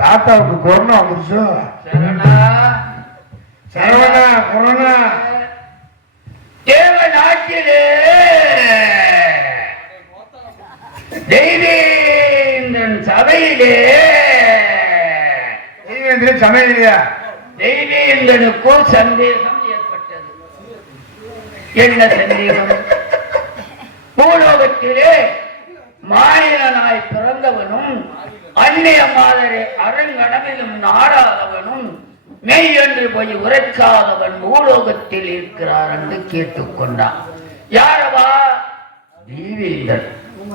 தாத்தாவுக்கு கொரோனா வந்துருச்சு. சரவணா கொரோனா தேவ நாட்டிலே தெய்வேந்திரன் சபையிலே தெய்வேந்திரன் சபையிலையா தெய்வேந்திரனுக்கும் சந்தேகம் ஏற்பட்டது. என்ன சந்தேகம்? பூலோகத்திலே மாநிலனாய் பிறந்தவனும் அந்நிய மாதிரி அரங்கடவிலும் நாடாதவனும் மெய் என்று போய் உரைக்காதவன் பூலோகத்தில் இருக்கிறார் என்று கேட்டுக்கொண்டான். யாரவா? தெய்வேந்திரன்.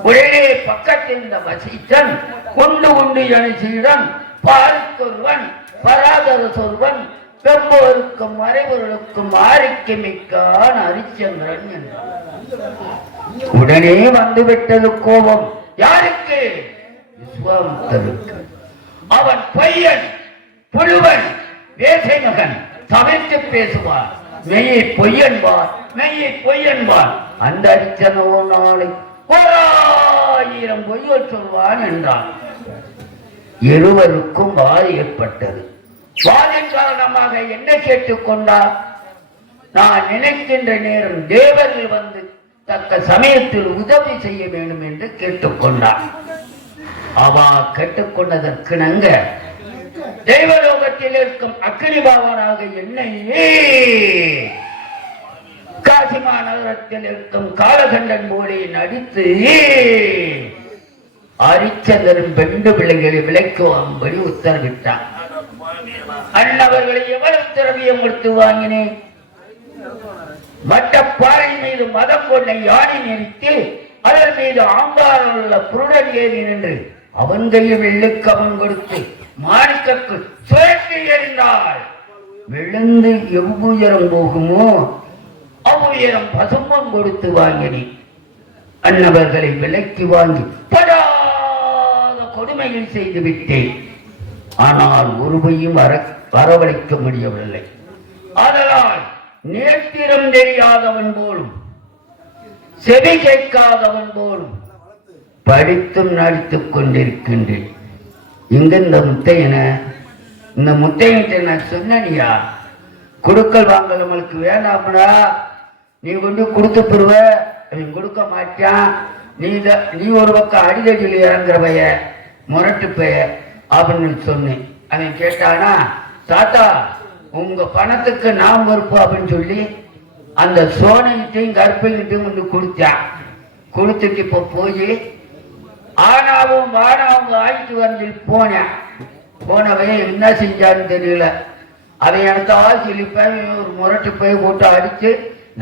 உடனே பக்கத்தில் இந்த வசித்தன் கொண்டு உண்டு எழுச்சியுடன் பார்க்கொருவன் பராதர சொல்வன் வெம்போருக்கும் மறைவர்களுக்கும் ஆரிக்கை மிக்கான் ஹரிச்சந்திரன் என்றான். உடனே வந்துவிட்டது கோபம். யாருக்கு? விஸ்வாமித்திரனுக்கு. அவன் பையன் புழுவன் வேசை மகன் தவிர்த்து பேசுவார். மெய்யை பொய்யன்பார், மெய்யை பொய்யன்பார். அந்த ஹரிச்சந்திரன் ஒரு நாளை 1000 பொய்யல் சொல்வான் என்றான். இருவருக்கும் வாய் ஏற்பட்டது. வாதின் காரணமாக என்ன கேட்டுக்கொண்டார்? நான் நினைக்கின்ற நேரம் தேவர்கள் வந்து தக்க சமயத்தில் உதவி செய்ய வேண்டும் என்று கேட்டுக்கொண்டார். அவா கேட்டுக்கொண்டதற்கு நங்க தெய்வலோகத்தில் இருக்கும் அக்னி பாவனாக என்னையே காசிமா நகரத்தில் இருக்கும் காலகண்டன் போலே நடித்து ஹரிச்சந்திரன் 2 பிள்ளைகளை விலைக்கும்படி உத்தரவிட்டான். அண்ணவர்களை எவ்வளவு திரவியம் கொடுத்து வாங்கினேன்? மட்டப்பாறை மீது மதம் கொண்ட யானை நிறுத்தி அதன் மீது ஆம்பாரம் உள்ள புருடன் ஏறி நின்று அவன் கையில் வெள்ளுக்கு அவன் கொடுத்து மாணிக்கக்கு சுழற்றி எறிந்தாள். விழுந்து எவ்வுயரம் போகுமோ அவ்வுயரம் பசும்பொன் கொடுத்து வாங்கினேன். அன்னவர்களை விலைக்கு வாங்கி படாத கொடுமையில் செய்து விட்டேன். ஆனால் ஒருவையும் வரவழைக்க முடியவில்லை. அதனால் நேத்திரம் தெரியாதவன் போலும் செவி கேட்காதவன் போலும் படித்தும் நடித்துக் கொண்டிருக்கின்றேன். இங்க இந்த முத்தையனை நான் சொன்னியா, கொடுக்கல் வாங்கல் நம்மளுக்கு வேண்டாம்டா, நீ கொண்டு கொடுத்து பெறுவ, அவன் கொடுக்க மாட்டான், நீ ஒரு பக்கம் அடிதடியில் இறங்குற பைய முரட்டு பைய அப்படின்னு சொன்னேன். அவன் கேட்டானா, தாத்தா உங்க பணத்துக்கு நாம் பொறுப்பு அப்படின்னு சொல்லி அந்த சோனைகிட்டையும் கருப்பைகிட்டையும் கொண்டு கொடுத்தான். கொடுத்துட்டு இப்போ போய் ஆனாவும் வானாவும் ஆயிட்டு வந்து போனேன். போனவைய என்ன செஞ்சான்னு தெரியல. அதை எனக்கு சிலிப்பேன் ஒரு முரட்டு போய் போட்டு அடிச்சு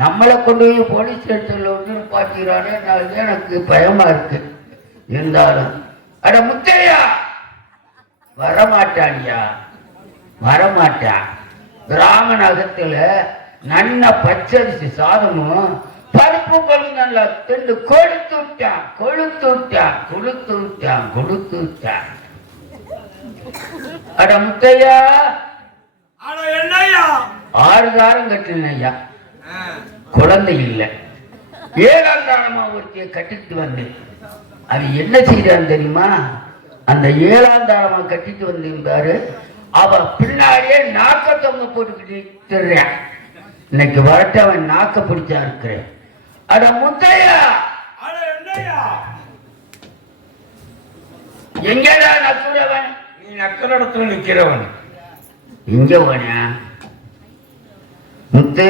நம்மளை கொண்டு போய் போலீஸ் ஸ்டேஷன்ல வந்து பாத்துக்கிறானே. எனக்கு பயமா இருக்கு. இருந்தாலும் அட முத்தையா வரமாட்டானியா, வரமாட்டான். கிராமநகரத்துல நல்ல பச்சரிசி சாதமும் பருப்பு கொழுந்து நல்லா திண்டு கொழுத்து விட்டான், கொழுத்து விட்டான், கொழுத்து விட்டான், கொழுத்து விட்டான். அட முத்தையா 6 தாரம் கட்டின ஐயா, குழந்தை இல்லை. 7ஆம் தாரமா ஒருத்திய கட்டிட்டு வந்தேன். அது என்ன செய்யறான்னு தெரியுமா? அந்த 7ஆம் தாரமா கட்டிட்டு வந்திருந்தாரு. அவ பின்னாடியே நாக்க தொங்க போட்டுக்கிட்டு திடுறான். இன்னைக்கு வரட்டு அவன் நாக்க பிடிச்சா இருக்கிறேன். அட முத்தையா எங்கதான் நக்குறவன்? நீ நக்கிற இடத்துல நிக்கிறவன். இங்க போனியா முத்து?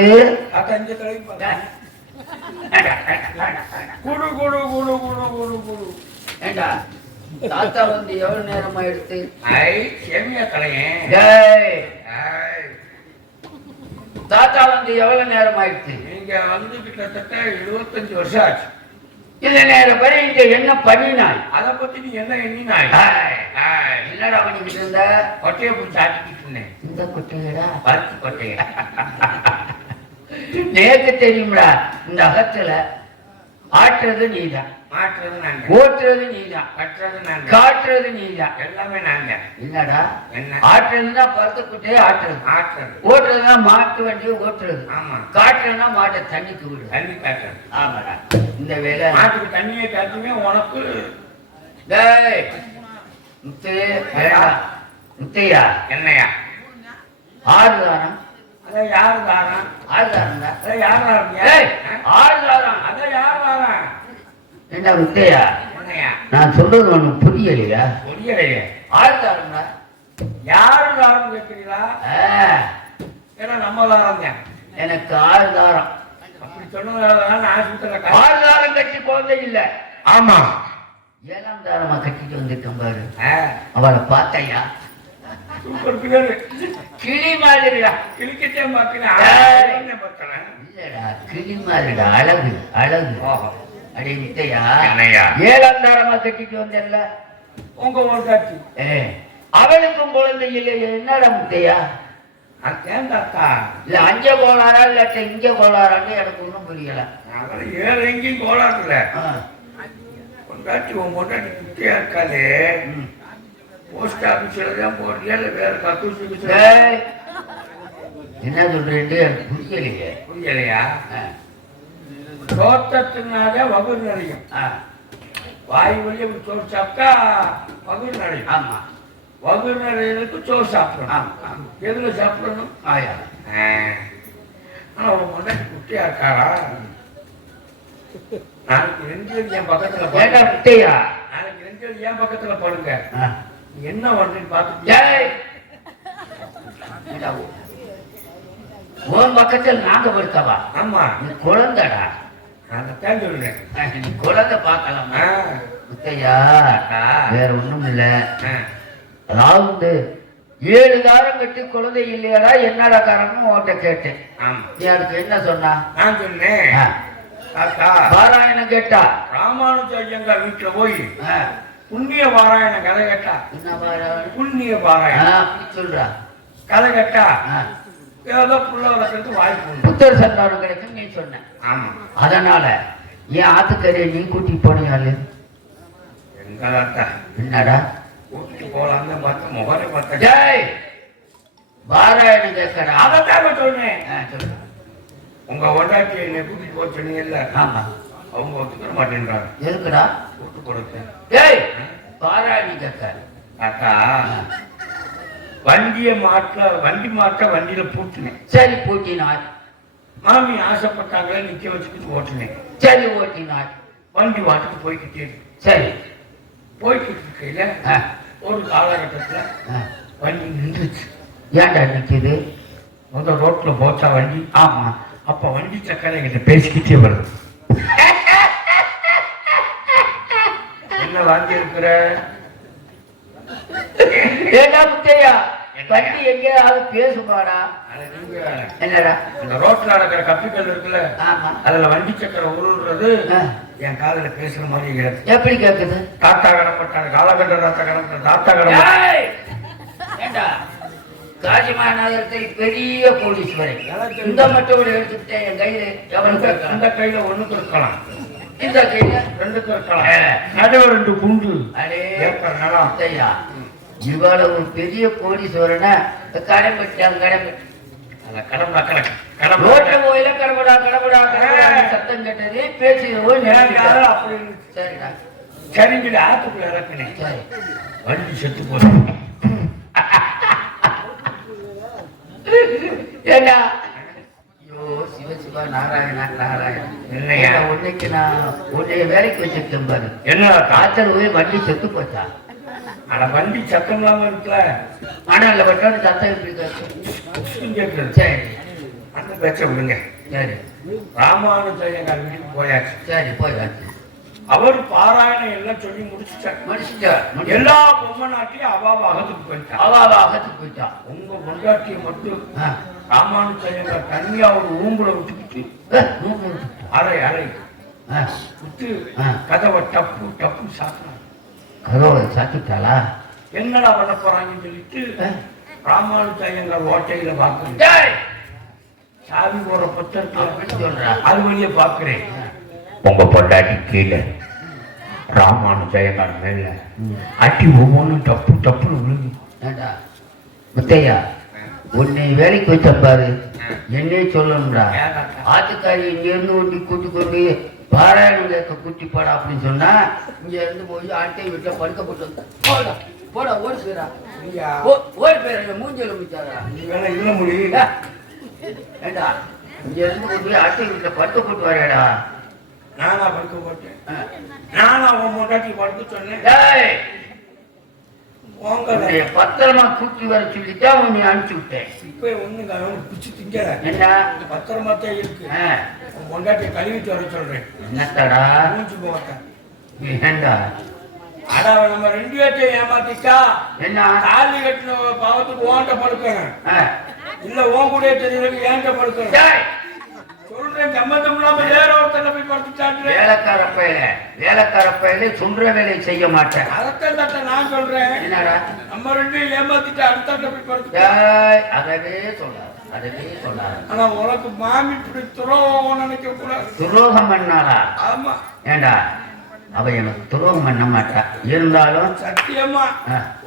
ஏண்டா தாத்தா வந்து எவ்வளவு நேரம் ஆயிடுத்து? தாத்தா வந்து எவ்வளவு நேரம் ஆயிடுச்சு? நீங்க வந்து கிட்டத்தட்ட 75 வருஷம் ஆச்சு. இந்த நேரம் வரை இங்க என்ன பண்ணினாய்? அதை பத்தி நீ என்ன எண்ணினாய்? என்னடா பண்ணிக்கிட்டு இருந்த? கொட்டையை பிடிச்சி ஆட்டிக்கிட்டு இருந்தேன். இந்த கொட்டையடா? பருத்தி கொட்டைய. நேருக்கு தெரியும்டா, இந்த அகத்துல ஆட்டுறது நீதான், மாற்றுறது நாங்க, ஓட்டுறது நீதான், கட்டுறது நாங்க, காட்டுறது நீதான், எல்லாமே நாங்க. இல்லடா என்ன? ஆட்டுறதுன்னா பருத்தி கொட்டையை ஆட்டுறது, ஆட்டுறது. ஓட்டுறதுன்னா மாட்டு வண்டியை ஓட்டுறது. ஆமா. காட்டுறதுன்னா மாட்டை தண்ணிக்கு விடு, தண்ணி காட்டுறது. ஆமாடா. இந்த வேலை மாட்டுக்கு தண்ணியை காட்டுமே உனக்கு. முத்தையா என்னையா? ஆறு தாரம் அதான் யாரு தாரம்? ஆறு தாரம்டா. அதான் யாரு தாரம்? ஏய், ஆறு தாரம். அதான் யாரு தாரம்? என்ன முத்தையா, என்னையா? நான் சொல்றது உனக்கு புரியலையா? புரியலையே. ஆறு தாரம்டா. யாரு தாரம் கேட்கிறீங்களா? ஏன்னா நம்ம தாரம் தான். எனக்கு ஆறு தாரம். அப்படி சொன்னதால நான் ஆஸ்பத்திரியில ஆறு தாரம் கட்டி குழந்தை இல்ல. ஆமா. 7ஆம் தாரமா கட்டிட்டு வந்துட்டேன் பாரு. அவளை பார்த்தையா? சூப்பர் பிள்ளை. கிளி மாதிரிடா. கிழிக்கத்தே ஏய். பார்த்தேன். இல்லடா, கிளி மாதிரிடா. அழகு அழகு. அடே முத்தையா, என்னையா? 7ஆம் தாரமா கட்டிட்டு வந்தேன்ல. உங்க ஓட்டாச்சு. அவளுக்கும் குழந்தை இல்லையே, என்னடா முத்தையா? அதான் தாத்தா. இல்ல அங்கே கோளாரா இல்லாட்ட இங்க கோளாரான்னு எனக்கு ஒண்ணும் புரியல. அவன் வேற எங்கேயும் கோளாறுல. பொண்டாட்டி உன் பொண்டாட்டி குட்டியா இருக்காது. போஸ்ட் ஆபீஸ்ல தான் போறியா இல்ல வேற கக்கூசி? ஏய், என்ன சொல்றேன்னு எனக்கு புரியலையே. புரியலையா? தோட்டத்தினால வகுறு நிறையும். வாய் வழியை சோறு சாப்பிட்டா வகுறு நிறையும். ஆமா, வகுறு நிறையறதுக்கு சோறு சாப்பிடணும். எதுல சாப்பிடணும்? ஆயா. ஆனா உன் பொண்டாட்டி குட்டியா இருக்காரா? நாளைக்கு 2 பேர் என் பக்கத்துல ஏண்டா பாருங்க. முத்தையா? நாளைக்கு 2 பேர் என் பக்கத்துல பாருங்க. என்ன பண்றேன்னு ஏய், பாத்துட்டு ஏண்டா, உன் பக்கத்தில் நாங்க இருக்கவா? ஆமா நீ குழந்தைடா. அதைத்தான் சொல்றேன். நீ குழந்தை பார்க்கலாமா? முத்தையா, வேற ஒண்ணும் இல்ல. அதாவது 7 தாரம் கட்டி குழந்தை இல்லையாடா, என்னடா காரணம் உன்கிட்ட கேட்டேன். ஆமா நீ அதுக்கு என்ன சொன்னா? நான் சொன்னேன் தாத்தா, பாராயணம் கேட்டா. ராமானுஜ ஐயங்கார் வீட்டுல போய் ஆ, புண்ணிய பாராயணம் கதை கேட்டா. என்ன பாராயணம்? புண்ணிய பாராயணம் அப்படி சொல்றா. கதை கேட்டா ஆ, ஏதோ புள்ள வளர்க்கறதுக்கு வாய்ப்பு உண்டு. புத்தர் சந்தானம் கிடைக்கும் நீ சொன்ன. ஆமா அதனால என் ஆத்துக்கரையை நீ கூட்டி போனியாலு. எங்க தாத்தா என்னடா? கூட்டிட்டு போலான்னு பார்த்த முகரை பார்த்த. ஜெய், பாராயணம் கேட்கடா. அதைத்தான் சொன்னேன். சொல்றேன். உங்க பொண்டாட்டி என்னை கூட்டிட்டு போக சொன்னீங்கல்ல, ஆமா. அவங்க ஒத்துக்கிற மாட்டேன்றாங்க. எதுக்குடா? கூட்டு கொடுத்தேன். ஏய், பாராயணம் கேட்க. தாத்தா வண்டி மாட்ட வண்டியில பூட்டினேன். சரி, பூட்டினார். மாமி ஆசைப்பட்டாங்களே நிக்க வச்சுக்கிட்டு ஓட்டினேன். சரி, ஓட்டினார். வண்டி வாட்டுக்கு போய்கிட்டே இருக்கு. சரி. போய்கிட்டு இருக்கையில ஒரு காலகட்டத்துல வண்டி நின்றுச்சு. ஏன்டா நிக்குது? முதல் ரோட்ல போச்சா வண்டி. ஆமா. அப்ப வண்டி சக்கரை என்கிட்ட பேசிக்கிட்டே வருது. என்ன வாங்கி இருக்கிற? ஏண்டா முத்தையா, வண்டி எங்கேயாவது பேசுமாடா? என்னடா? இந்த ரோட்ல நடக்கிற கப்பிக்கல் இருக்குல்ல, ஆமா. அதுல வண்டி சக்கரை உருள்றது என் காதுல பேசுற மாதிரி கேட்குது. எப்படி கேக்குது? தாத்தா கடப்பட்டாங்க, காலகண்ட தாத்தா கடப்பட்ட தாத்தா கடப்பட்ட. ஏண்டா, காசிமாநகரத்தில் பெரிய கோடீஸ்வரன் இந்த மட்டும் எடுத்துக்கிட்டேன். என் கையில எவனுக்கு இந்த கையில ஒண்ணுக்கு இருக்கலாம், இந்த கையில 2க்கு இருக்கலாம், நடுவு 2 குண்டு. அடே ஏப்பா நல்லா முத்தையா, இவ்வளவு பெரிய கோடீஸ்வரனை கடம்பட்டாங்க. கடம்பா ரோட்ல போயில கடவுடா கடவுடா கடவுடா சத்தம் கேட்டது பேசிடுவோம். அப்படி சரிடா, சரிஞ்சு ஆத்துக்குள்ள இறக்குனேன். சரி. வண்டி செத்து போச்சு. ஏண்டா, ஐயோ சிவ சிவா நாராயணா நாராயணா. இல்லையா? உன்னைக்கு நான் உன்னைய வேலைக்கு வச்சிருக்கேன் பாரு. என்ன காய்ச்சல் போய் வண்டி செத்து போச்சா? ஆனா வண்டி சத்தம் இல்லாம இருக்குல்ல, மணல்ல பட்டோட சத்தம் எப்படி கேட்குது. சரி அந்த பேச்ச விடுங்க. சரி ராமானுஜ ஐயங்கார் வீட்டுக்கு போயாச்சு. சரி, போயாச்சு. அவர் பாராயணம் எல்லாம் சொல்லி முடிச்சுட்டார். முடிச்சுட்டா? எல்லா பொம்மை நாட்டையும் அவாவ அகத்துக்கு போயிட்டா. அவ அகத்துக்கு போயிட்டா. உங்க பொண்டாட்டியை மட்டும் ராமானுஜ ஐயங்கார் தனியா ஒரு ரூம்புல விட்டுக்கிட்டு அரை விட்டு கதவை டப்பு டப்பு சாத்தினார். கதவை சாத்திட்டாளா? என்னடா பண்ண போறாங்கன்னு சொல்லிட்டு ராமானுஜ ஐயங்கார் ஓட்டையில பாக்குறேன். சாவி போற பத்திரத்துல சொல்றா. அது வழிய பாக்குறேன். உங்க பொண்டாட்டி கீழே, ராமானுஜ ஐயங்கார் மேல அட்டி ஒவ்வொன்றும் டப்பு டப்புன்னு விழுந்து. ஏண்டா முத்தையா, உன்னை வேலைக்கு வச்ச பாரு, என்னையே சொல்லணும்டா. ஆத்துக்காரி இங்க இருந்து ஒண்டி கூட்டி கொண்டு பாராயணம் கேட்க கூட்டி போடா அப்படின்னு சொன்னா, இங்க இருந்து போய் ஆட்டை வீட்டுல படுக்க போட்டு போடா ஓடி போயிடா ஐயா ஓடி போயிடா மூஞ்சில முடிச்சாரா நீ வேணா இல்ல முடியும் ஏண்டா இங்க இருந்து கொண்டு போய் அட்டை வீட்டுல பட்டு போட்டு வரையடா நானா படுக்க போட்டேன் நானா உன் முன்னாடி படுக்க சொன்னேன் டேய் உங்க உன்னைய பத்திரமா கூட்டி வர சொல்லித்தான் உன்னை அனுப்பிச்சு விட்டேன் இப்ப ஒண்ணுங்க அவனுக்கு பிச்சு திங்கல என்ன பத்திரமா தான் இருக்கு உன் முன்னாடி கழுவிட்டு வர சொல்றேன் என்னத்தடா மூஞ்சி போட்டேன் ஏண்டா அட நம்ம 2 பேர்த்தையும் ஏமாத்திட்டா என்ன தாலி கட்டின பாவத்துக்கு ஓண்ட படுக்கணும் இல்ல உன் கூட தெரிஞ்சதுக்கு ஏன்ட்ட படுக்கணும் டேய் சொல்றேன் சம்பந்தம் இல்லாம வேற ஒருத்தனை போய் படுத்துட்டாரு வேலைக்கார பையில சொல்ற வேலையை செய்ய மாட்டேன் அதத்தான் தட்ட நான் சொல்றேன் என்னடா நம்ம 2 பேரும் ஏமாத்திட்டு அடுத்த போய் படுத்துட்டா டேய் அதவே சொல்லாத ஆனா உனக்கு மாமி இப்படி துரோகம் நினைக்க கூடாது துரோகம் பண்ணாளா ஆமா ஏண்டா அவ எனக்கு துரோகம் பண்ண மாட்டா இருந்தாலும் சத்தியமா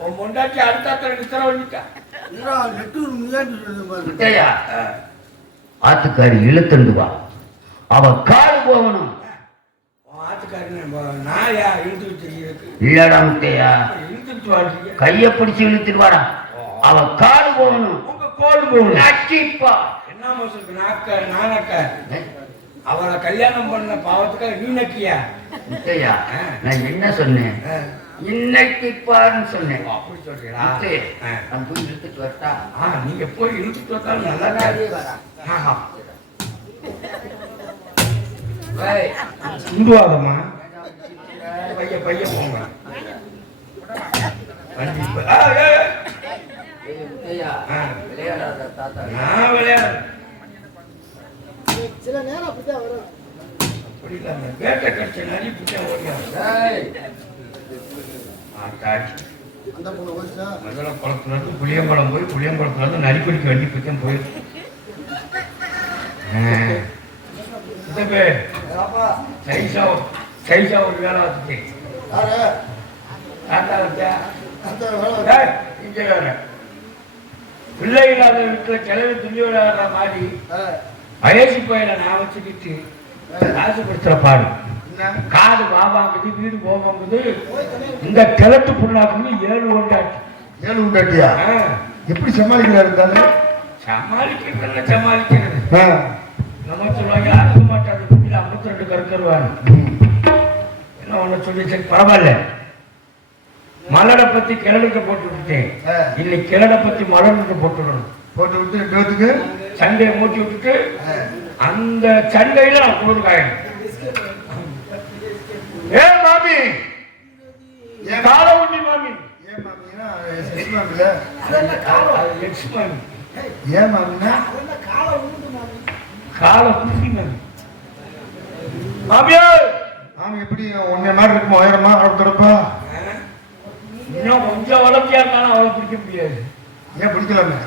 உன் பொண்டாட்டி அடுத்த நித்திர பண்ணிட்டா முத்தையா ஆத்துக்காரி இழுத்துண்டு வா அவ கால் போகணும் ஆத்துக்காரன் நாயா இழுத்துட்டு இருக்கு இல்லடா முத்தையா இழுத்துட்டு வாங்க கைய பிடிச்சு இழுத்துட்டு வாடா அவ கால் போகணும் உங்க கோல் போகணும் நச்சிப்பா என்ன மோசம் நானக்கா அவளை கல்யாணம் பண்ண பாவத்துக்காக நீ நக்கியா முத்தையா நான் என்ன சொன்னேன் இன்னைக்கு பாருன்னு சொன்னேன் அப்படி சொல்றீங்களா நான் போய் இழுத்துட்டு வரட்டா நீங்க போய் இழுத்துட்டு வந்தாலும் நல்லா இந்துவாதம்மா பைய போங்க நான் விளையாடு சில நேரம் அப்படிதான் வரும். அப்படி இல்லாம வேட்டை கடிச்ச நரி பிடிச்சா ஓடியா அந்த பொண்ணு வயசுல முதல்ல குளத்துல இருந்து புளியம்பழம் போய் புளியம்பழத்துல இருந்து நரி பிடிக்க வேண்டி பிடிக்கும் போயிருக்கு சைஸா ஒரு வேலை வச்சுச்சு தாத்தா வச்சா இங்க வேற பிள்ளை இல்லாத வீட்டுல கிளவி துணி விளையாடுற மாதிரி வயசு பையனை நான் வச்சுக்கிட்டு காசு கொடுத்துற பாடு காது வாவாங்குது வீடு போவாங்குது இந்த கிழட்டு புண்ணாக்குது 7 உண்டாட்டி 7 உண்டாட்டியா எப்படி சமாளிக்கிறாரு இருந்தாலும் சமாளிக்கிறது நம்ம சொல்லுவாங்க அறுக்க மாட்டாங்க 52 கருக்கருவாங்க என்ன ஒண்ணு சொல்லி சரி பரவாயில்ல மலரை பத்தி கிழடுக்க போட்டு விட்டுட்டேன் இன்னைக்கு கிழடை பத்தி மலருக்கு போட்டுடணும் போட்டு விட்டு 2 பேத்துக்கு சண்டையை மூட்டி விட்டுட்டு அந்த சண்டையில நான் குளிர் காயணும் ஏ மாமி கால உண்டி மாமி ஏன் மாமினா எஸ் மாமில அது எக்ஸ் மாமி ஏன் மாமினா கால உண்டி மாமி மாமியா மாமி எப்படி ஒன்னே மாதிரி இருக்குமா உயரமா அவ்வளவு தொடப்பா இன்னும் கொஞ்சம் வளர்ச்சியா இருந்தாலும் அவளை பிடிக்க முடியாது ஏன் பிடிக்கலாமே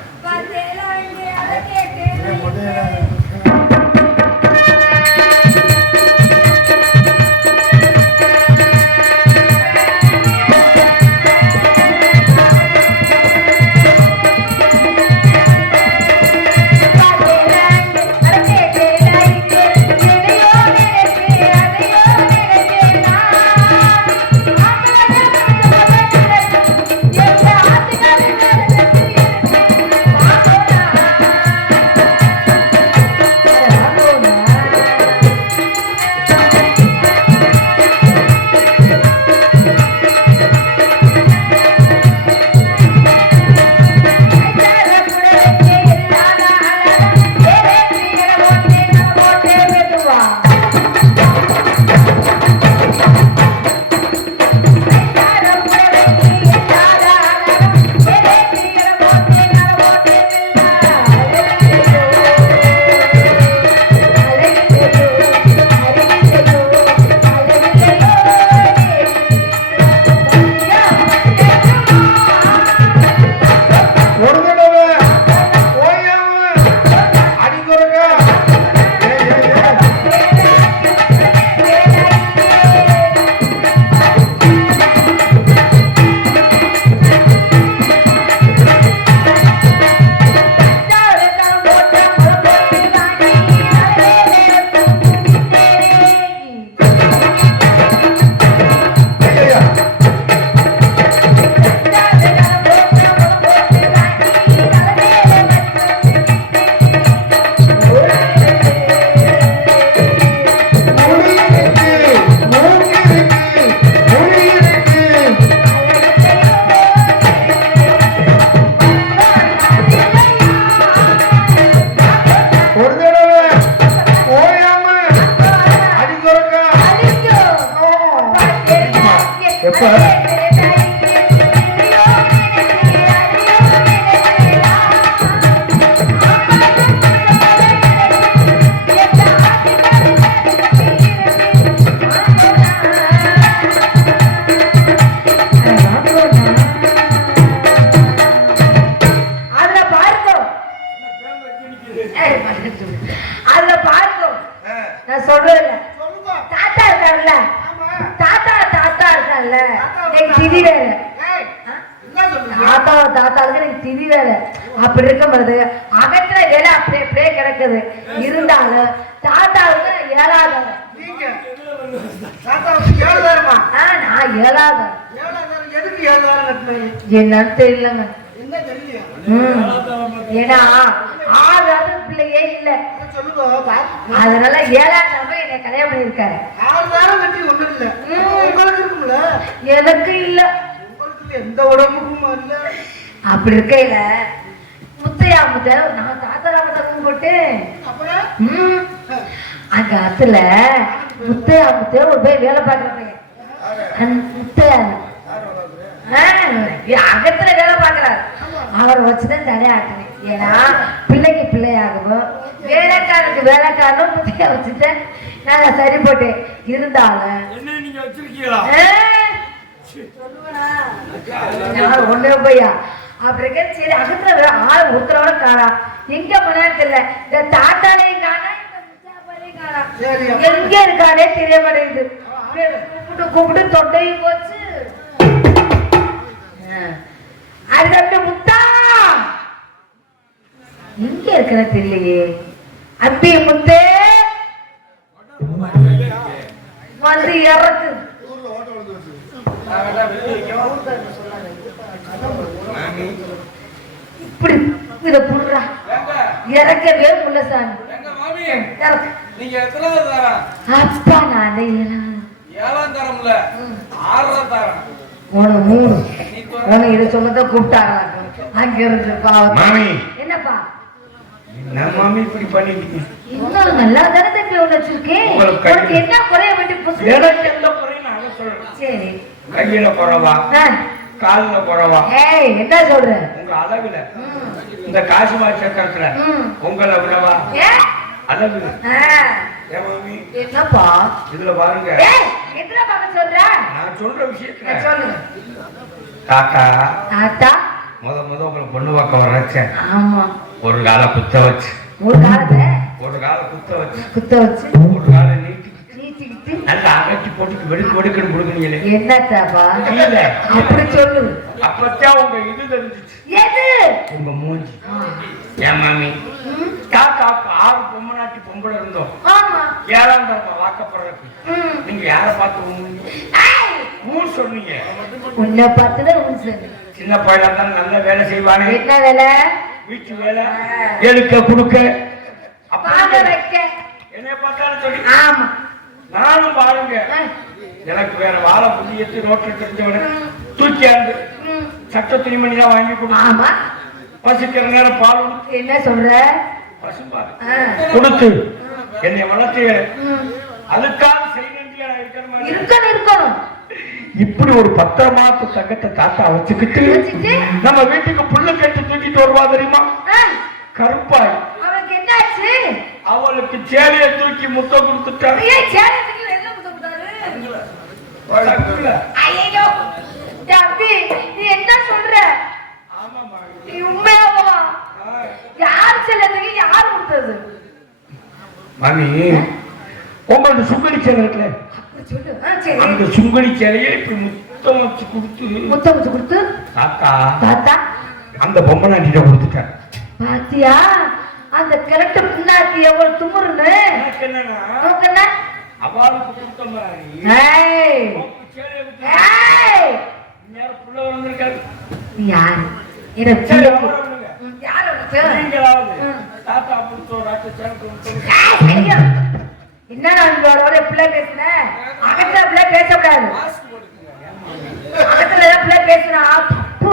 தாத்தாவுக்கு எனக்கு திதி வேலை அப்படி இருக்கும் பொழுது அகத்துல வேலை அப்படியே அப்படியே கிடக்குது. இருந்தாலும் தாத்தாவுக்கு நான் ஏழாவது. நீங்க தாத்தாவுக்கு 7,000-மா? நான் ஏழாவது. 7,000 எதுக்கு 7,000 கட்டினீங்க? என்னன்னு தெரியலங்க. என்ன தெரியலையா? ஏன்னா 6 பிள்ளையே இல்ல, சொல்லுங்க. அதனால 7ஆம் என்னை கல்யாணம் பண்ணிருக்காரு. 6,000 கட்டி ஒண்ணும் இல்ல. உங்களுக்கு இருக்கும்ல? எனக்கு இல்ல. உங்களுக்கு எந்த உடம்புக்கும் இல்ல. அப்படி இருக்கையில முத்தையா நான் தாத்தாராமத்தை போட்டு அங்க அத்துல முத்தையா ஒரு போய் வேலை பார்க்கற முத்தையா அகத்துல வேலை பார்க்கிறாரு. அவரை வச்சுதான் தலையாட்டினேன். ஏன்னா பிள்ளைக்கு பிள்ளையாகவும் வேலைக்காரனுக்கு வேலைக்காரனும் முத்தையா வச்சுட்டேன். நான் சரி போட்டேன். இருந்தாலும் நீங்க வச்சிருக்கீங்களா? ஒண்ணு போய்யா அப்படி சரி அகத்துல ஆள் ஒருத்தரோட காணா. எங்க போனான்னு தெரியல. இந்த தாத்தாலையும் காணா, இந்த முத்தாப்பாலையும் காணா. எங்க இருக்கானே தெரிய மாட்டேங்குது. கூப்பிட்டு கூப்பிட்டு தொண்டையும் போச்சு. அது தம்பி முத்தா எங்க இருக்கிற தெரியலையே. அம்பி முத்தே வந்து இறக்கு. இப்படி இத புடுறா இறக்கவே முல்ல சாமி. நீங்க எத்தனாவது தரம்? அப்பா நான் 7ஆம் தரம்ல 6ஆம் தரம். உனக்கு 3 உனக்கு இதை சொல்லதான் கூப்பிட்டாங்க. அங்க இருந்து மாமி. என்னப்பா நம்ம மாமி இப்படி பண்ணிட்டீங்க. இன்னும் நல்லா தானே தம்பி ஒண்ணு வச்சிருக்கேன். உனக்கு என்ன குறைய வேண்டி புதுசு? எனக்கு எந்த குறையும் நான் சொல்றேன். சரி கையில குறவா, கால்ல குறவா? என்ன சொல்ற? உங்க அளவுல இந்த காசுமா சக்கரத்துல உங்களை விடவா அளவு? என்னப்பா இதுல பாருங்க. எதுல பார்க்க சொல்ற? நான் சொல்ற விஷயத்துல சொல்லுங்க. தாத்தா தாத்தா முத உங்களை பொண்ணு பார்க்க வர்றேன். ஆமா ஒரு கால குத்த வச்சு, ஒரு காலத்தை ஒரு கால குத்த வச்சு, ஒரு கால நீட்டிக்கிட்டு நல்லா அகட்டி போட்டு வெடுக்கணும் கொடுக்குறீங்களே. என்னத்தாப்பா இல்ல அப்படி சொல்லு. அப்பத்தான் உங்க இது தெரிஞ்சிச்சு. எது? உங்க மூஞ்சி. ஏன் மாமி தாத்தாக்கு 6 பொம்மநாட்டி பொம்பளை இருந்தோம். ஆமா 7ஆம் தரம் வாக்கப்படுறதுக்கு நீங்க யார பார்த்து ஊர் சொன்னீங்க? உன்னை பார்த்துதான் ஊர் சொன்னேன். சின்ன பையனா இருந்தாலும் நல்ல வேலை செய்வானே. என்ன வேலை? வீட்டு வேலை, எடுக்க குடுக்க, பாக வைக்க. என்னைய பார்த்தாலும் சொல்லி. ஆமா நானும் பாருங்க, எனக்கு வேற வாழை புள்ளி எடுத்து ரோட்ல தெரிஞ்சவன தூக்கியாந்து சட்ட துணிமணி தான் வாங்கி கொடுத்து, ஆமா பசிக்கிற நேரம் பால் என்ன சொல்ற? பசும்பால் கொடுத்து என்னை வளர்த்து அதுக்காக செய்ய இருக்கணும். இப்படி ஒரு 10 மாசத்து தங்கத்தை தாத்தா வச்சுக்கிட்டு நம்ம வீட்டுக்கு புல்லு கட்டி தூக்கிட்டு வருவா தெரியுமா? கருப்பாய். அவளுக்கு என்னாச்சு? அவளுக்கு சேலையை தூக்கி முத்தம் கொடுத்துட்டாரு. ஐயோ தம்பி நீ என்ன சொல்ற? நீ உண்மையாவா? யார் செல்லத்துக்கு யார் கொடுத்தது? மாமி உங்களோட சுங்கடி சேலை இருக்குல்ல, சொல்லு. அந்த சுங்கடி சேலையை இப்படி முத்தம் வச்சு கொடுத்து தாத்தா தாத்தா அந்த பொம்மை நாட்டிட்ட கொடுத்துட்டாரு. பாத்தியா அந்த கிழட்டு பின்னாக்கு எவ்வளவு துமுறுன்னு. என்னன்னா அவளுக்கு கொடுத்த மாதிரி புள்ள வந்திருக்காரு. யாரு தாத்தா கொடுத்தோம். என்ன பிள்ளை பேசுன? அகத்துல பிள்ளை பேசக்கூடாது. அகத்துல பிள்ளை பேசுனா தப்பு.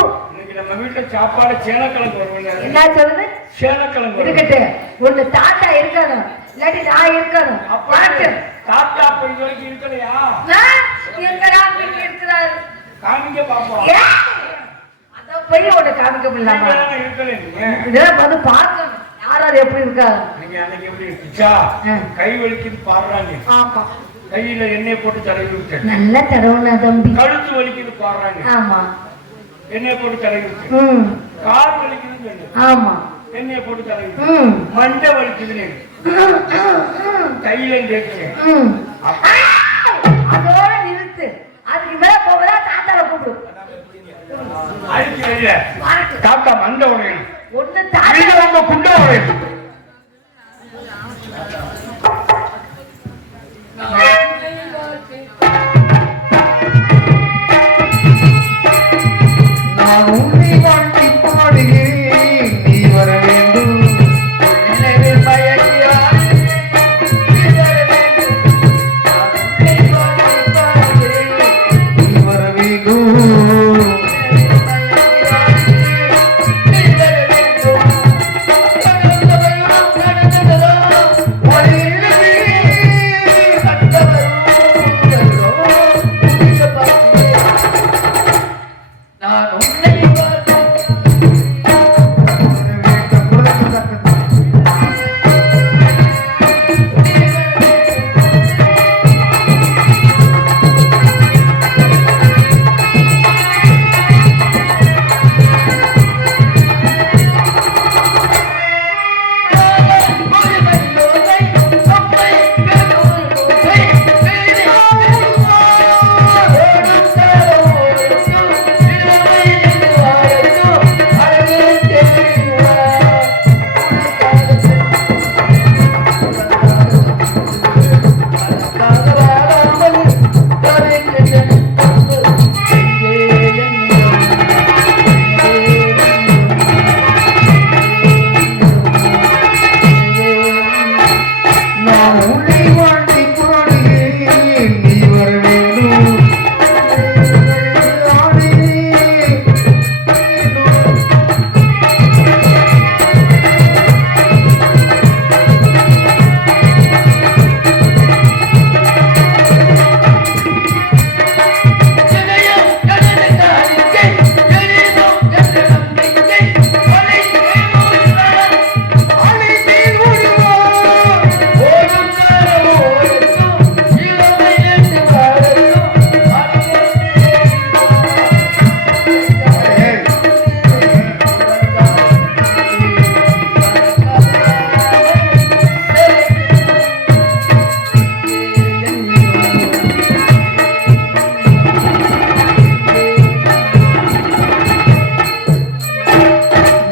நம்ம வீட்டுல சாப்பாடு சேனக்கிழங்கு வருவாங்க. என்ன சொல்லுது? சேனக்கிழங்கு இருக்கட்டு. ஒண்ணு தாத்தா இருக்கணும், இல்லாட்டி நான் இருக்கணும். தாத்தா அப்ப இது வரைக்கும் இருக்கலையா? எங்கடா இருக்கிறாரு காமிக்க பாப்போம். அத போய் உன்னை காமிக்க முடியலாமா? இதெல்லாம் வந்து பார்க்கணும் யாராவது எப்படி இருக்காரு. நீங்க அன்னைக்கு எப்படி இருந்துச்சா? கை வலிக்குது பாடுறாங்க. ஆமா கையில எண்ணெய் போட்டு தடவி விட்டேன். நல்ல தடவுனா தம்பி. கழுத்து வலிக்குது பாடுறாங்க. ஆமா எண்ணெய் போட்டு தடவி விட்டேன். கால் வலிக்குது. ஆமா எண்ணெய் போட்டு தடவி மண்டை வலிக்குதுன்னு கையில கேட்கிறேன். அதோட நிறுத்து. அதுக்கு மேல போகலாம் தாத்தாவை கூப்பிடு. அடிக்க வெளியில வாரக்கு. தாத்தா மண்ட உடையணும் ஒண்ணு நீங்க தாத்தா உங்க குண்ட உடையணும் நான் உன்னை வாழ்த்தி பாடுகிறேன் நீ வர வேண்டும் நினைவில் மயங்கி ஆடுகிறேன். நீ வர வேண்டும். நான் உன்னை வாழ்த்தி பாடுகிறேன். நீ வர வேண்டும் நினைவில் மயங்கி ஆடுகிறேன். நீ வர வேண்டும். கடந்தவரும் கடந்ததோ வழியிலே கண்டவரும் கண்டதோ புதிய பாட்டியே. நான் உன்னை வாழ்த்தி நான் உன்னை வாழ்த்தி பாடுகிறேன் நீ வர வேண்டும்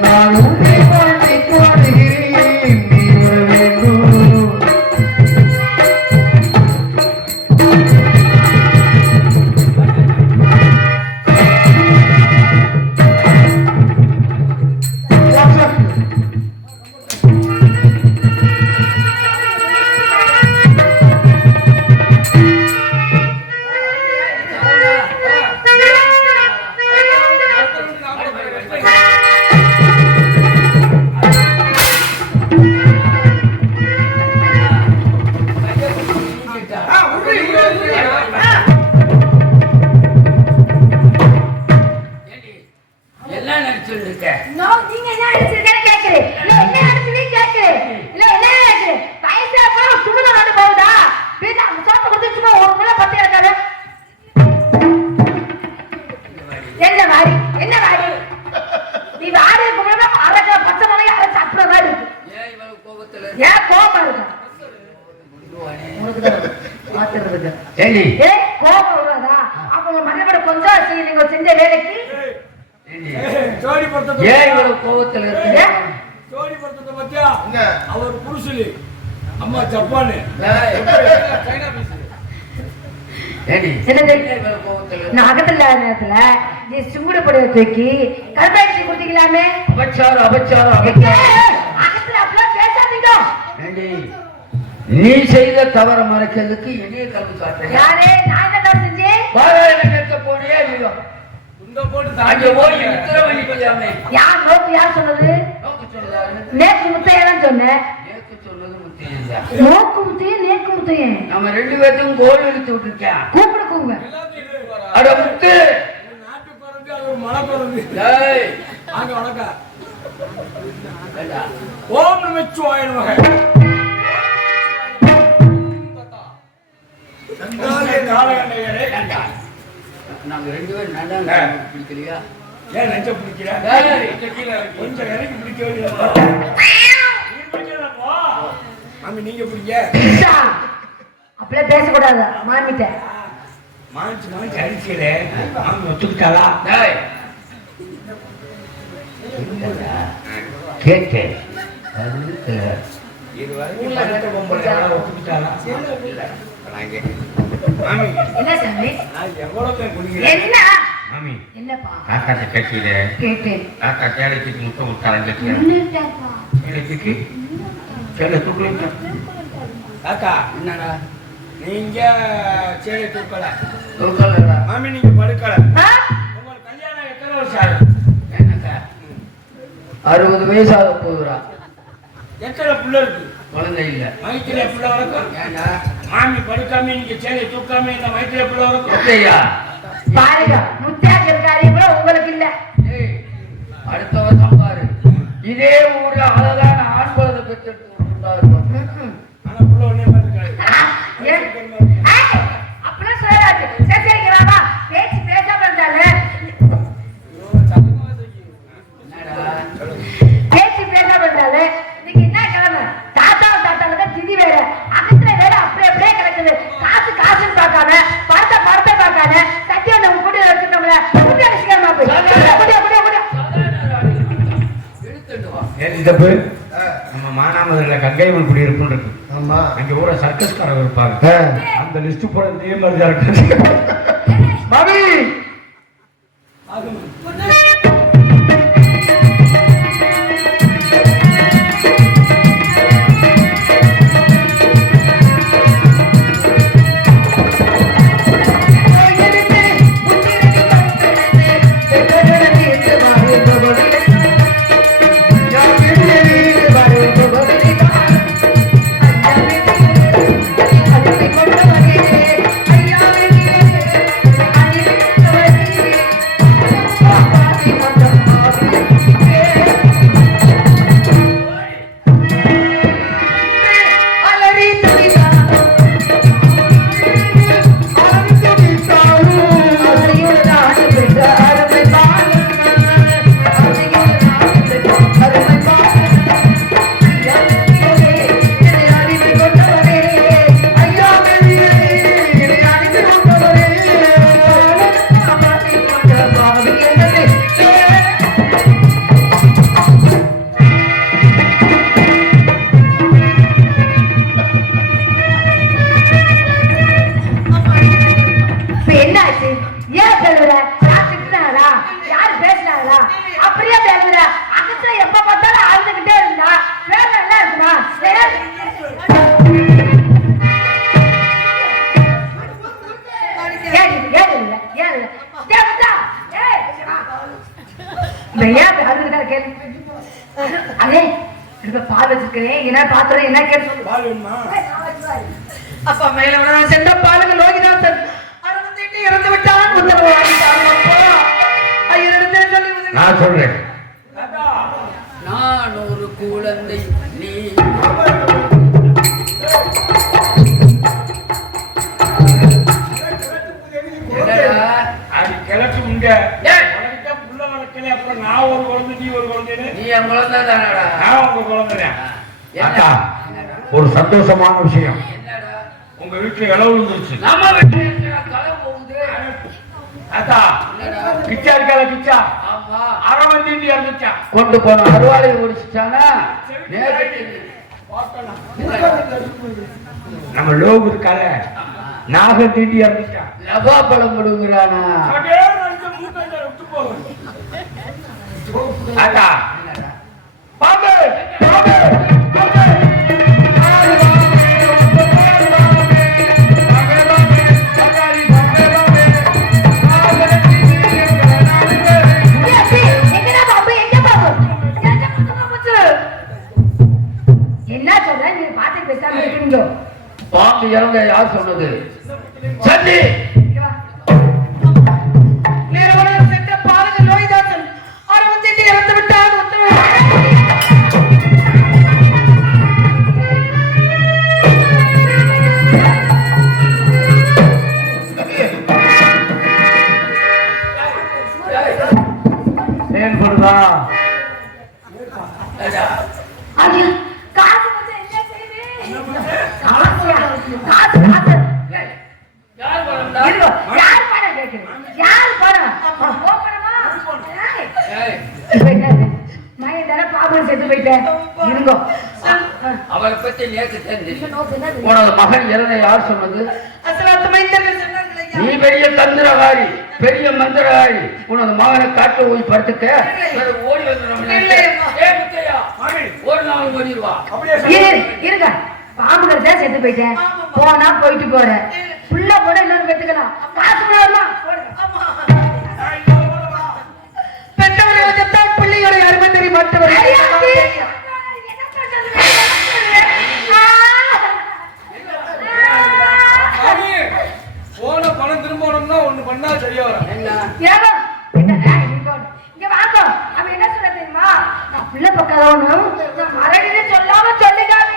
நான் உன்னை வாழ்த்தி பாடுகிறேன் நீ வர வேண்டும் எல்லாம் நடிச்சுட்டு இருக்க நோ நீங்க என்ன அடிச்சிருக்கேன்னு கேக்குறேன். இல்ல என்ன அடிச்சிருக்கீங்க கேக்குறேன். இல்ல என்ன கேக்குறேன். பைசா போற சுடுத வந்து போகுதா? வீட்ல அந்த சோப்பு கொடுத்து சும்மா ஒரு முளை பத்தி இருக்காது. என்ன வாடி? என்ன வாடி? நீ வாடி கும்பல அரக்க பச்சை மலை அரைச்சு அப்புறம் மாதிரி இருக்கு. ஏன் இவ்வளவு கோபத்துல ஏன் கோபம் இருக்கு? உனக்கு தான் மாத்துறதுக்கு. ஏண்டி கோபம் வராதா? அவங்க மறுபடி கொஞ்சம் நீங்க செஞ்ச வேலைக்கு ஜோடி படுத்தது ஏன் இவ்வளவு கோபத்துல இருக்க ஏன்? ஜோடி படுத்தது பத்தியா என்ன அவர் புருஷலி அம்மா ஜப்பானு சைனா பீஸ் ஏண்டி என்னது? ஏன் இவ்வளவு கோபத்துல இருக்க? நான் அகத்துல இல்லாத நேரத்துல நீ சிங்குடு பொடியை தூக்கி கருப்பாய்ச்சி குடிக்கலாமே. அபச்சாரம் அபச்சாரம் எங்க? அபச்சாரம் அகத்துல அப்படிலாம் பேசாதீங்க. ஏண்டி நீ செய்த தவற மறைக்கிறதுக்கு என்னைய கலந்து காட்டுறேன் யாரே நான் என்ன தப்பு செஞ்சேன்? பாராளுமன்றத்தை போனியே வீரோ குண்ட போட்டு அங்க போய் உத்தரவள்ளி கொள்ளாமே யார் நோக்கு யார் சொன்னது? நோக்கு சொல்லுதாரு நேக்கு முத்தையதான் சொன்னேன். நேக்கு சொன்னது முத்தியா நோக்கு முத்தையன் நேக்கு முத்தையன் நம்ம ரெண்டு பேர்த்துக்கும் கோல் இழுத்து விட்டுருக்கேன் கூப்பிடு கூங்க. அட முத்து நாட்டு குரங்கு அது ஒரு மலை குரங்கு டேய் வாங்க வணக்கம் ஏண்டா, ஓம் நமச்சிவாய நமக காலகண்டையரே ஏண்டா, நாங்க ரெண்டு பேரும் நல்லா பிடிக்கலையா ஏன் நெஞ்ச பிடிக்கிறா டேய். கொஞ்சம் இறக்கி பிடிக்க வேண்டியது மாமி நீங்க பிடிக்க இஷ்டா. அப்படியே பேசக்கூடாது மாமிட்ட. மாஞ்சி மாஞ்சி அடிக்கிறே மாமி ஒத்துக்கிட்டாளா டேய் கேட்டேன் அது இது வரைக்கும் படுத்த பொம்பளை யாராவது ஒத்துக்கிட்டாளா? மாமி, என்ன சாமி நான் எவ்வளவு பேர் குடிக்கிறேன்? என்ன மாமி, என்னப்பா காக்காட்ட கட்சியில கேட்டேன் காக்கா சேலத்துக்கு முட்டை விட்டாலும் கேட்கிறேன். என்னப்பா சேலத்துக்கு சேலை தூக்கல. காக்கா, என்னடா நீங்க சேலை தூக்கல. தூக்கலடா. மாமி, நீங்க படுக்கல. ஆ? உங்களுக்கு கல்யாணம் எத்தனை வருஷம் ஆகுது? என்னக்கா 60 வயசாக போகுதுடா. எத்தனை புள்ள இருக்கு? குழந்தை இல்ல. வயிற்றுல புள்ள வரைக்கும். ஏண்டா மாமி படுக்காம நீங்க சேலை தூக்காம இந்த வயிற்றுல புள்ள வரைக்கும். இல்லையா? பாருங்க முத்தியாச்சு இருக்காரு கூட உங்களுக்கு இல்ல ஏய், அடுத்த வருஷம் பாரு இதே ஊர்ல அழகான ஆண் குழந்தை பெற்றெடுத்து இருக்கும். ஆனா புள்ள ஒண்ணே மாதிரி இருக்காது. ஏன்? ஏய், அப்படிலாம் சொல்லலாது சரி சரிங்க வாமா பேச்சு பேசாம இருந்தாலே என்னடா பேச்சு பேசாம இருந்தாலே நீங்க என்ன கிழமை தாத்தாவுக்கு தான் திதி வேற அகத்துல வேற அப்படியே கிடக்குது காசுன்னு பார்க்காம படத்தை பார்க்காம சத்தியம் நம்ம கூட்டி வச்சுட்டோம்ல கூட்டி அடிச்சுக்கமா போய் முடியா இழுத்துட்டு வா. தப்பு நம்ம மானாமதுரையில கங்கைமன் குடியிருப்புன்னு இருக்கு. ஆமா அங்க ஊர சர்க்கஸ்காரங்க இருப்பாங்க. அந்த லிஸ்ட் பூரா இதே மாதிரி தான் இருக்கு. மாமி அப்பா மேல சென்ற பாலுங்க லோகிதாசன் இறந்து விட்டான் உத்தரவு நான் சொல்றேன். நான் ஒரு குழந்தை நீ என்னடா அது கிழக்கு உங்க ஏய், புள்ள வளர்க்கல. அப்புறம் நான் ஒரு குழந்தை நீ ஒரு குழந்தை. நீ என் குழந்தை தானடா. நான் உங்க குழந்தை. என்னடா? ஒரு சந்தோஷமான விஷயம். என்னடா உங்க வீட்டுல இளவு இருந்துச்சு. நம்ம வீட்டுல தலை போகுது. அத்தா என்னடா? கிச்சா இருக்கால கிச்சா ஆமா அரவந்தி இருந்துச்சா. கொண்டு போன அருவாளையை முடிச்சுட்டானா நேரடி நம்ம லோகு இருக்கால நாக தீண்டி இருந்துச்சா. லபா பழம் கொடுக்குறானா? அத்தா என்னடா? பாம்பு பாம்பு என்ன சொல்ற நீ பாத்து பேசாம இருக்கீங்க பாம்பு இறந்த யார் சொன்னது? சந்தி சென்ற பாலுங்க லோகிதாசன் அரவந்திட்டு இறந்து விட்டான் உத்தரவு செயல்படுதா? ஐயா, காசு கொஞ்சம் என்ன செய்வே? காசு. யார் பழம்டா? இருங்க, யார் பணம் கேட்குது? யார் பணம்? ஓ பணமா? ஏய், ஏய், இப்ப என்னது மகன் தானே பாபு செத்து போயிட்டேன் இருங்கோ அவரை பத்தி நேற்று தெரிஞ்சு என்னது உனது மகன் இறந்த யார் சொன்னது? அசலாத்து மைந்தர்கள் சொன்னாங்களே நீ பெரிய தந்திரகாரி, பெரிய மந்திரகாரி. உனது மகனை காட்டு போய் படுத்துக்க, ஓடி வந்துடும். ஒரு நாள் ஓடிடுவா. இருங்க, பாம்புகள் தான் செத்து போயிட்டேன். போனா போயிட்டு போறேன். புள்ள கூட இன்னொரு பெற்றுக்கலாம். காசு போடலாம். பெற்றவரை வச்சத்தான் பிள்ளையோட அருமை தெரியும். மற்றவரை போன பணம் திரும்பணும்னா ஒண்ணு பண்ணா சரியா வரும். இங்க வாங்க. அவன் என்ன சொல்ல தெரியுமா? நான் பிள்ளை பக்கம் நான் மரடின்னு சொல்லாம சொல்லிக்காம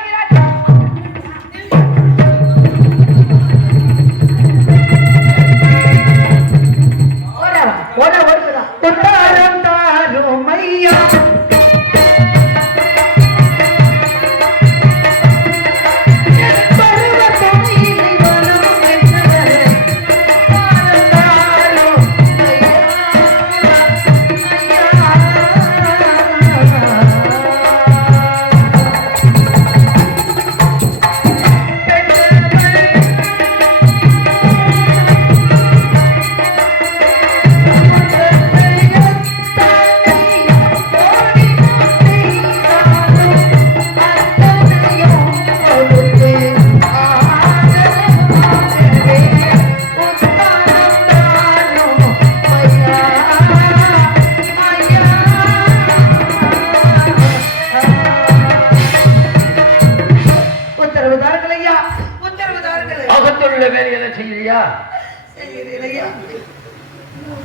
வேலைகளை செய்யறியா?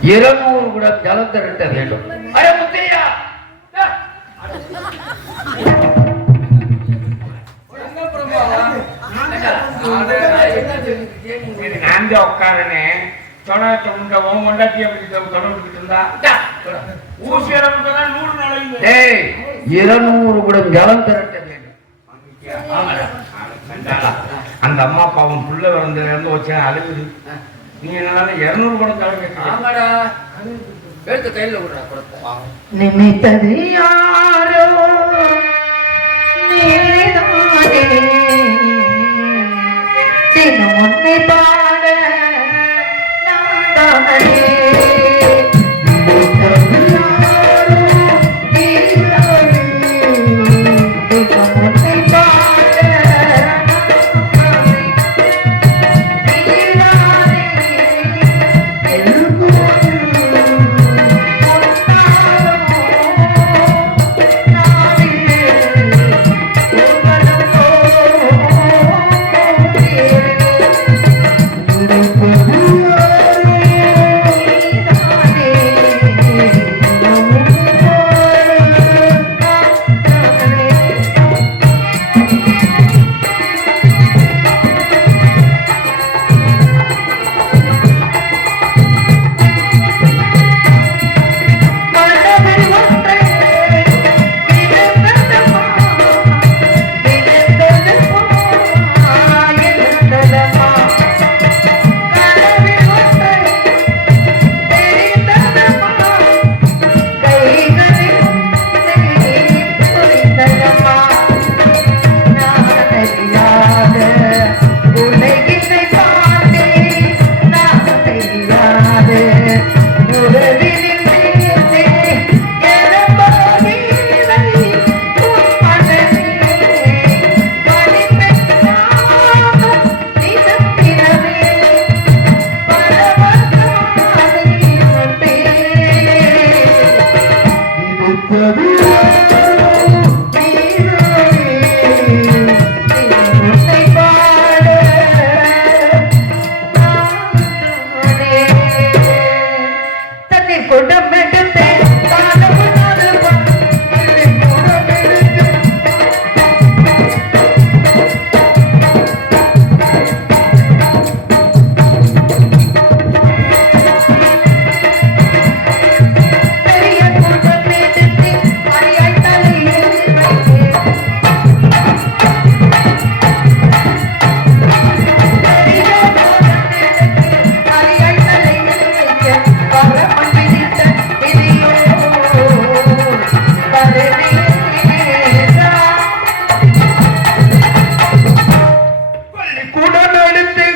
200 குடம் ஜலம் திரட்ட வேண்டும். அரே முத்தையா, நான் உட்காரனே தொடாட்ட உண்ட உன் கொண்டாட்டி அப்படி தொடர்புக்கிட்டு இருந்தா ஊசி 100 நாளைக்கு 200 குடம் ஜலம் திரட்ட வேண்டும். அந்த அம்மா பாவம் புள்ள வந்து வச்சா அழுகுது. நீங்க என்னால 200 குடம் தலைமை எடுத்து கையில விடுறா குடத்தை. நினைத்தது யாரோ நீதானே, தினம் உன்னை பாட நான் தானே. Ahí está. பள்ளிக்கூடம் எடுத்து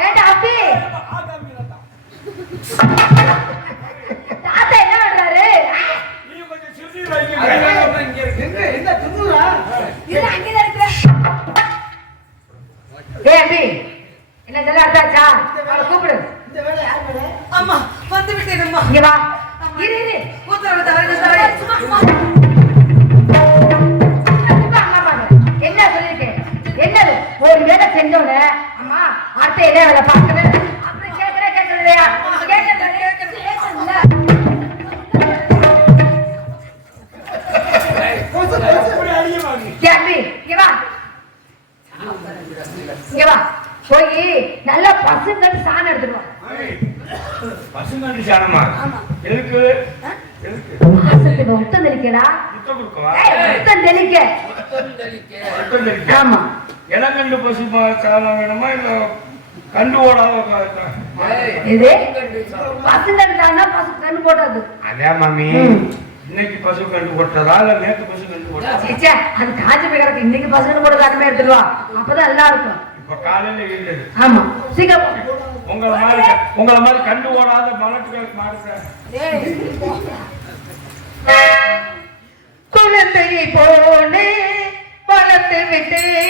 ஏண்டா அப்படி தாத்தா என்ன பண்றாரு? நீ கொஞ்சம் சிறுநீர் வைக்க என்ன துணுறா? இது அங்கேதான் இருக்கிற. ஏய் அபி, என்ன இதெல்லாம் அர்த்தாச்சா? அவளை கூப்பிடு. இந்த வேலை யார் வேலை? அம்மா வந்து விட்டேனம்மா. இங்க வா. இரு இரு. உத்தரவு தவறு சும்மா அம்மா பாரு. என்ன சொல்லிருக்கேன்? என்னது? ஒரு வேலை செஞ்சோன்னு அம்மா அடுத்த என்ன வேலை பார்க்கணும் அப்புறம் கேட்கறது இல்லையா? கேட்கறது அப்படி அதிகமாகி கேள்வி இங்க வா. இங்க வா. போய் நல்லா பசுங்கன்னு சாணம் எடுத்துட்டு வா. பசுங்கண்டு சாணமா எதுக்கு பசுக்கு உத்தம் தெளிக்கடா. முத்தம் கொடுக்கவா உத்தம் தெளிக்க. முத்தம் தெளிக்க ஆமா. இளங்கண்டு பசு சாணம் வேணுமா இல்ல கண்டு ஓடாத இது பசுங்கன்னு சாணம் பசு கண்ணு போடாது. அதே மாமி இன்னைக்கு பசு கண்டு போட்டதா இல்ல நேற்று பசு கண்டு போட்டதா சீச்சே, அது காஞ்சி போய் கிடக்கு. இன்னைக்கு பசுங்கன்னு போடுறது அதுமே எடுத்துட்டு வா. அப்பதான் நல்லா இருக்கும். இப்ப காலையில இருந்தது ஆமா சீக்கிரம் போ. உங்களை மாதிரி கண்டு ஓடாத மலட்டுகளுக்கு மாடுறேன் குழந்தையை போனே வளர்த்து விட்டேனே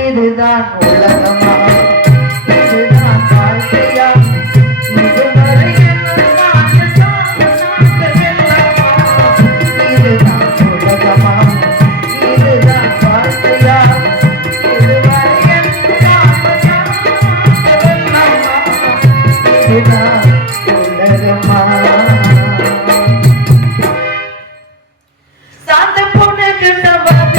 இதுதான் உலகமா இதுதான் வாழ்க்கையா இதுவரை இதுதான் உலகமா இதுதான் வாழ்க்கையா இதுவரை இதுதான் உலகமா சாந்த பொண்ணுக்கு சவாது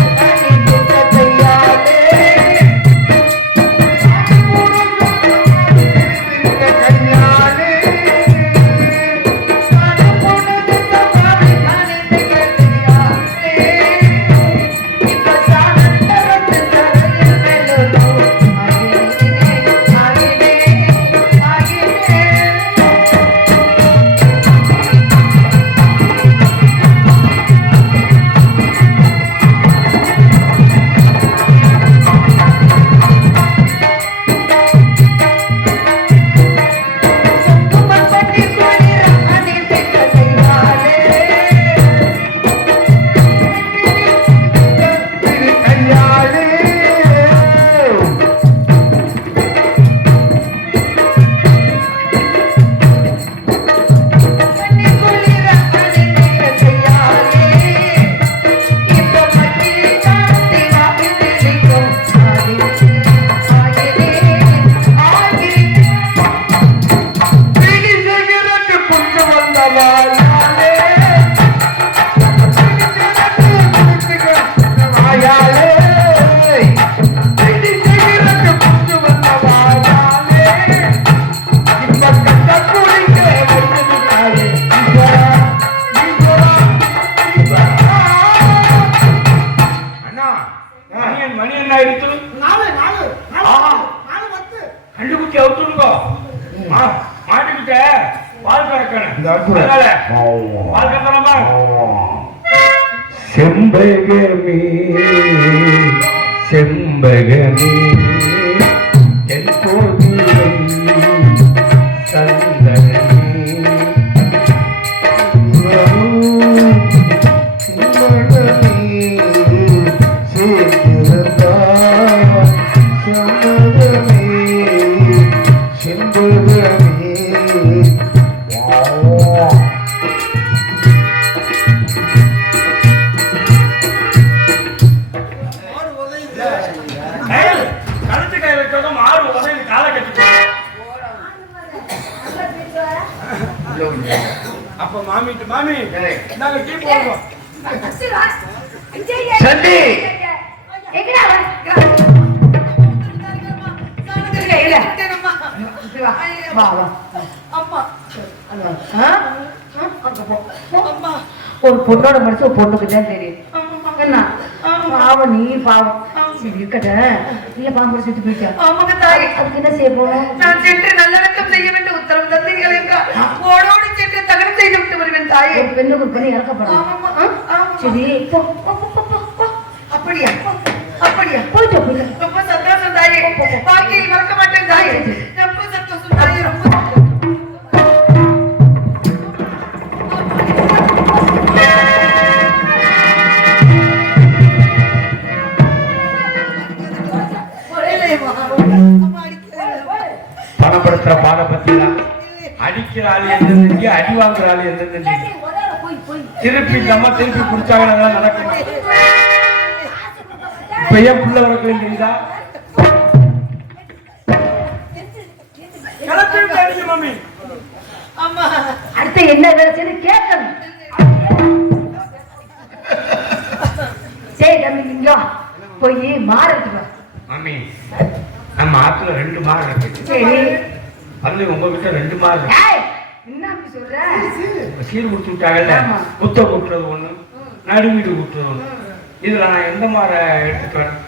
அணிந்து கையாலே மணி என்ன ஆயிடுத்து கண்டுபிடிச்சி அவுத்துடுங்கோ மாட்டிக்கிட்ட பால் கறக்கணும் பால் கறக்கலாமா செம்பகமே செம்பகமே என் கோவிலை வரவே கழுத்து கை வைக்கிறதும் ஆறு உதவி காலை கட்டி அப்ப மாமிட்டு மாமி நாங்க டீ போடுறோம் சண்டி எங்கடா வா? வா, வா. அம்மா ஆ? அங்க போ. போ. ஒரு பொண்ணோட மனசு ஒரு பொண்ணுக்கு தான் தெரியும் என்ன பாவம் நீ பாவம் சரி இருக்கட்ட இல்ல பாம்பு செத்து போயிட்டா ஆமாங்க தாய் அதுக்கு என்ன செய்ய போறோம் நான் சென்று நல்லடக்கம் செய்ய வேண்டும் உத்தரவு தந்தீர்கள் என்றால் ஓடோடு சென்று தகனம் செய்து விட்டு வருவேன் தாயே ஒரு பெண்ணுக்கு ஒரு பண்ணி இறக்கப்படணும் ஆமாம்மா, ஆமாம்மா. சரி போ, போ, போ, போ, போ, போ. அப்படியா அப்படியா போயிட்டு போயிட்டு ரொம்ப சந்தோஷம் தாயே வாழ்க்கையில் மறக்க மாட்டேன் தாயே ரொம்ப சந்தோஷம் தாயே ரொம்ப பணப்படுத்துற பாட பத்திலாம் அடிக்கிற ஆள் எந்த அடி வாங்குற ஆள் எந்த திருப்பி நம்ம திருப்பி குடிச்சாங்க நடக்கும் இப்ப ஏன் புள்ள வரக்கு தெரியுதா மாமி அம்மா அடுத்து என்ன வேலை செய்து கேட்கணும் சரி தம்பி இங்க போய் மாறதுக்கு வா. மாமி நம்ம ஆத்துல 2 மாடு இருக்கு சரி அதுல உங்ககிட்ட 2 மாடு இருக்கு ஏய், என்ன அப்படி சொல்ற சீர் கொடுத்து விட்டாங்கல்ல ஆமா. குத்த கூட்டுறது ஒண்ணு நடுவீடு கூட்டுறது ஒண்ணு இதுல நான் எந்த மாடை எடுத்துட்டு வரேன்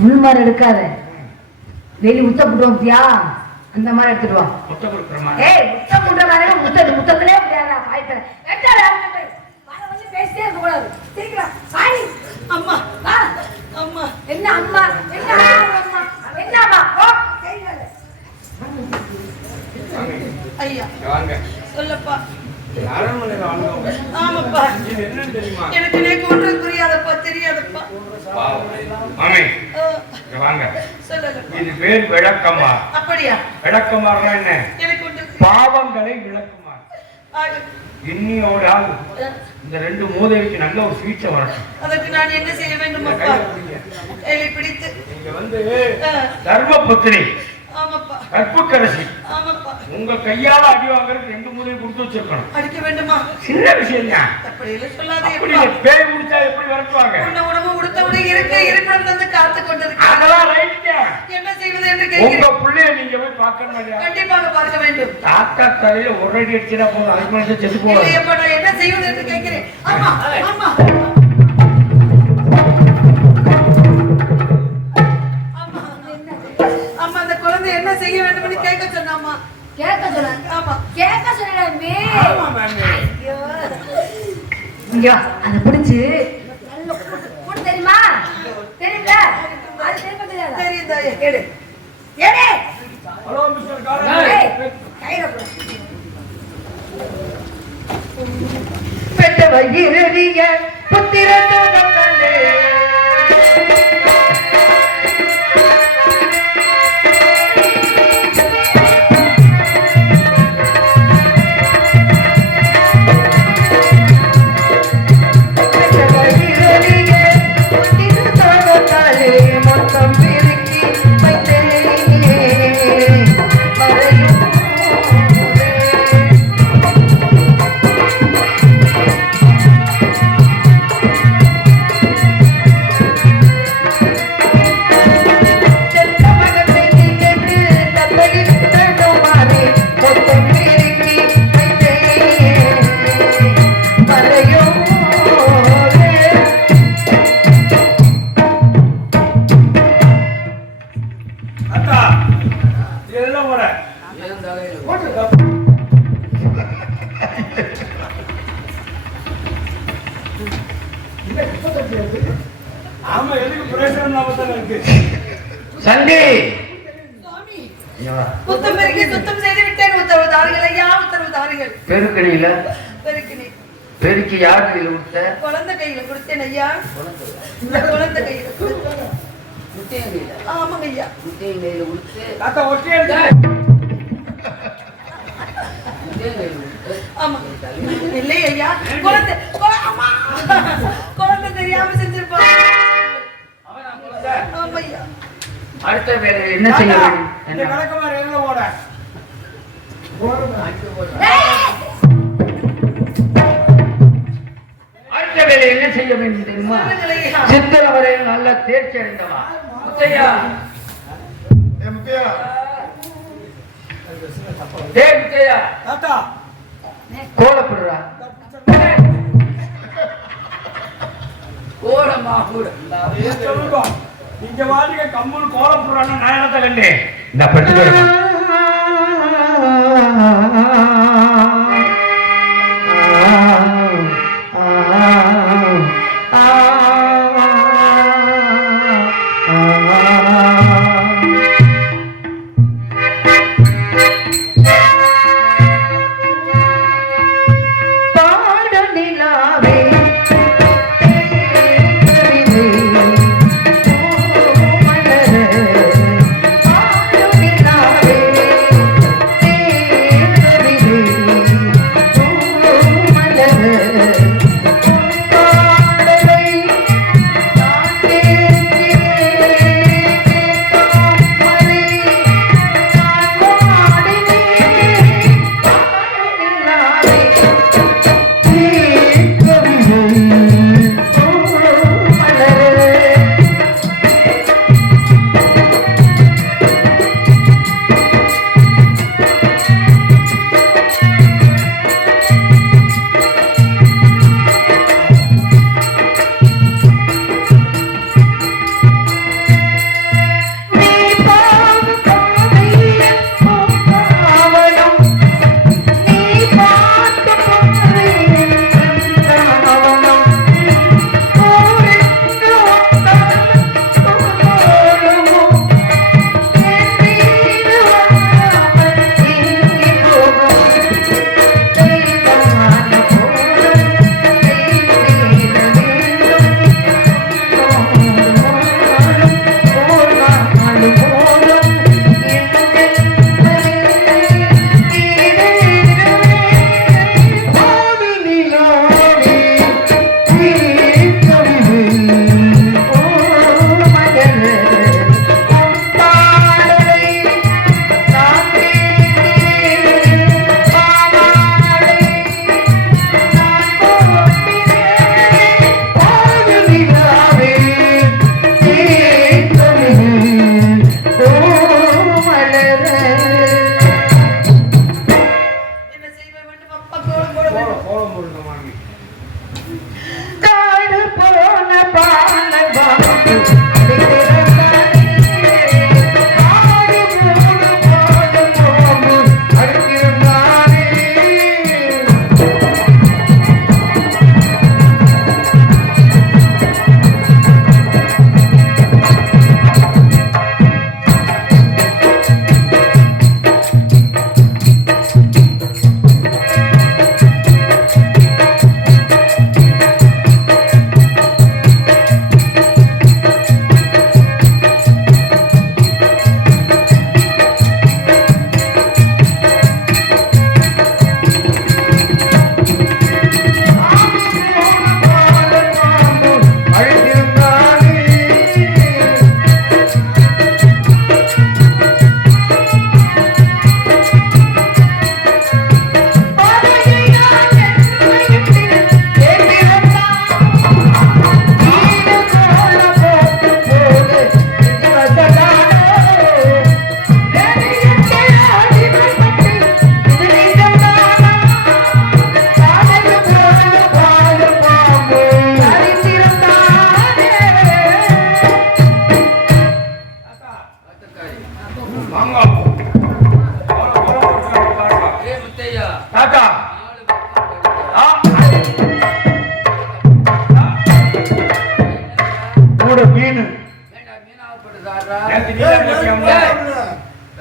முள்மாறு எடுக்காத வெளி முத்த போட்டுவியா அந்த மாதிரி எடுத்துட்டு வா குத்த கொடுக்குற மாதிரி ஏய் முத்த முட்ட மாதிரி முத்தத்திலே முடியாதா வாய்ப்பு எட்டால வந்து பேசிட்டே இருக்க கூடாது சீக்கிரம் சாரி அம்மா வா அம்மா என்ன அம்மா என்ன அம்மா என்ன அம்மா ஓ கையில ஐயா வாங்க சொல்லப்பா அரண்மனையில வாங்க ஆமாப்பா இது என்னன்னு தெரியுமா எனக்கு நீ ஒன்றும் புரியாதப்பா தெரியாதப்பா மாமி இங்க வாங்க சொல்லல இது பேர் விளக்கமா அப்படியா விளக்கமாறுனா என்ன எனக்கு ஒன்று பாவங்களை விளக்குமாறு இன்னியோட ஆள் இந்த 2 மூதேவிக்கு நல்ல ஒரு சுவீட்சை வரட்டும் அதற்கு நான் என்ன செய்ய வேண்டும் இந்த அப்பா கையை பிடிங்க. என்னை பிடித்து நீங்க வந்து தர்மபுத்திரி ஆமாப்பா கற்புக்கரசி ஆமாப்பா உங்க கையால அடி வாங்குறதுக்கு 2 மூதேவி கொடுத்து வச்சிருக்கணும் அடிக்க வேண்டுமா சின்ன விஷயம் தான் அப்படி எல்லாம் சொல்லாதே அப்படி இல்ல, பேய் முடிச்சா எப்படி வரட்டுவாங்க உன்னை உணவு உடுத்தவுடன் இருப்பிடம் தந்து காத்து கொண்டிருக்க அதெல்லாம் ரைட்டு என்ன செய்வது என்று உங்க கேட்கிறேன் பிள்ளைய நீங்க போய் பார்க்கணும் இல்லையா கண்டிப்பாக பார்க்க வேண்டும் தாத்தா தலையில ஒரு அடி அடிச்சுனா போதும் அதுக்கு மேல செத்து போவாங்க இல்லையப்பா நான் என்ன செய்வது என்று கேட்கிறேன் ஆமா ஆமா ஆமா அம்மா அந்த குழந்தை என்ன செய்ய வேண்டும் என்று கேட்க சொன்னாமா கேட்க சொல்ல ஆமா கேட்க சொல்லலாமே ஆமா மேம் ஐயோ இங்க வா, அதை பிடிச்சு நல்ல கூட்டு தெரியுமா தெரியுங்களா அது தெரியுமா தெரியாதா தெரியும் தாயே எடு எடு ஹலோ மிஸ்டர் ஏய், காரன் கையில கொடு. பெற்ற வயிறிய புத்திரனே மொத்தம் பெருக்கி வைத்தேன் மறையும் அத்தா இதெல்லாம் போற ஆமா எதுக்கு பிரேஷன் நாமத்தான் இருக்கு சண்டி சுவாமி இங்க வா. சுத்தம் பெருக்கி சுத்தம் செய்து விட்டேன் உத்தரவு தாருங்கள் ஐயா உத்தரவு தாருங்கள் பெருக்கணியில பெருக்கினேன் பெருக்கி யார் கையில கொடுத்த குழந்தை கையில கொடுத்தேன் ஐயா இந்த குழந்தை கையில கொடுத்தேன் ஆமாங்க ஐயா கையில கொடுத்து தாத்தா ஒட்டியே குழந்தை அம்மா. குழந்தை தெரியாம செஞ்சிருப்பான். அவனா குழந்தை? ஆமையா. அடுத்த வேலையில் என்ன செய்ய வேண்டும்? இந்த விளக்கமாறு எங்க போட? அடுத்த வேலை என்ன செய்ய வேண்டும் தெரியுமா? சொல்லுங்களேன். சித்திர வரையில் நல்ல தேர்ச்சி அடைந்தவா முத்தையா. முத்தையா டேய் முத்தையா, தாத்தா கோலப்படுறா. கோலமா கூட சொல்லுங்க. இந்த வாட்டிக்கு கம்முன்னு கோலம் போடுறான்னு நான் என்னத்த கண்டேன். இந்த பட்டு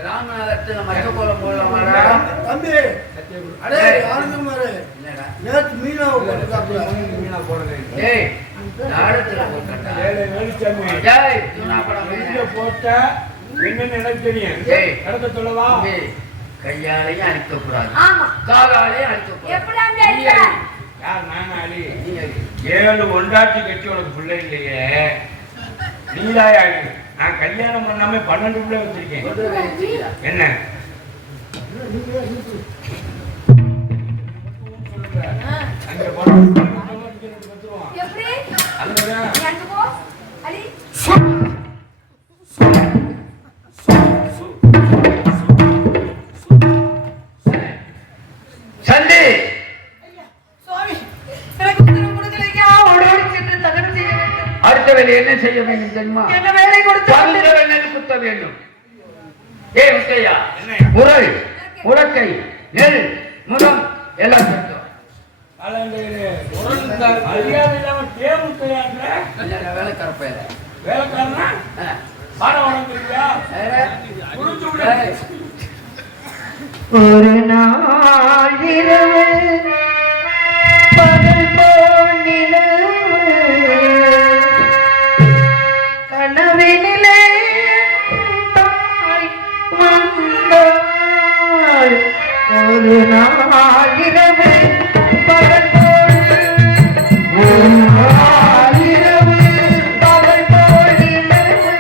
ராமநாதத்துல மச்சக்கோலம் போடலாமாடா தம்பி அடே ஆனந்தமாரே நேத்து மீனா போட்டுட்டாப்ல மீனா போடுறே ஏய் நாடத்துல போட்டடா ஏய் வெளிய போட்ட என்னன்னு எனக்கு தெரியும். ஏய் கடத்த சொல்லவா? கையாலையும் அடிக்க கூடாது, ஆமா காலாலையும் அடிக்க எப்படி அந்த அடிக்க? யார் நான் அழி? நீ அழி. 7 ஒண்டாட்டி கட்டி உனக்கு பிள்ளை இல்லையே, நீதாய் அழி. நான் கல்யாணம் பண்ணாம 12 பிள்ளை வச்சிருக்கேன். சொல்றது வச்சுக்கியா? என்ன அங்க எப்படி அங்கதான் எனக்கு போ அடி சண்டி சுவாமி எனக்கு உத்தரவு கொடுக்கலையா ஓடோடி சென்று தகனம் செய்ய வேண்டும். அடுத்த வேலை என்ன செய்ய வேண்டும் தெரியுமா? என்ன வேலை கொடுத்து பந்த நெல் குத்த வேண்டும். ஏய் முத்தையா, என்ன உரல், உலக்கை, நெல், முகம் எல்லாம் சேர்த்தோம். மரியாதை இல்லாம தேமுத்தையான்ற வேலைக்கார பையல வேலைக்காரனா பாடம் வளர்ந்துருக்கியா? புரிஞ்சு விடு. ஒரு நாள் இரவு பகல் போல் நிலவு கனவினிலே தாய் வந்தாள். ஒரு நாள் இரவு பகல் போல் ஒரு நாள் இரவு பகல் போல் நிலவு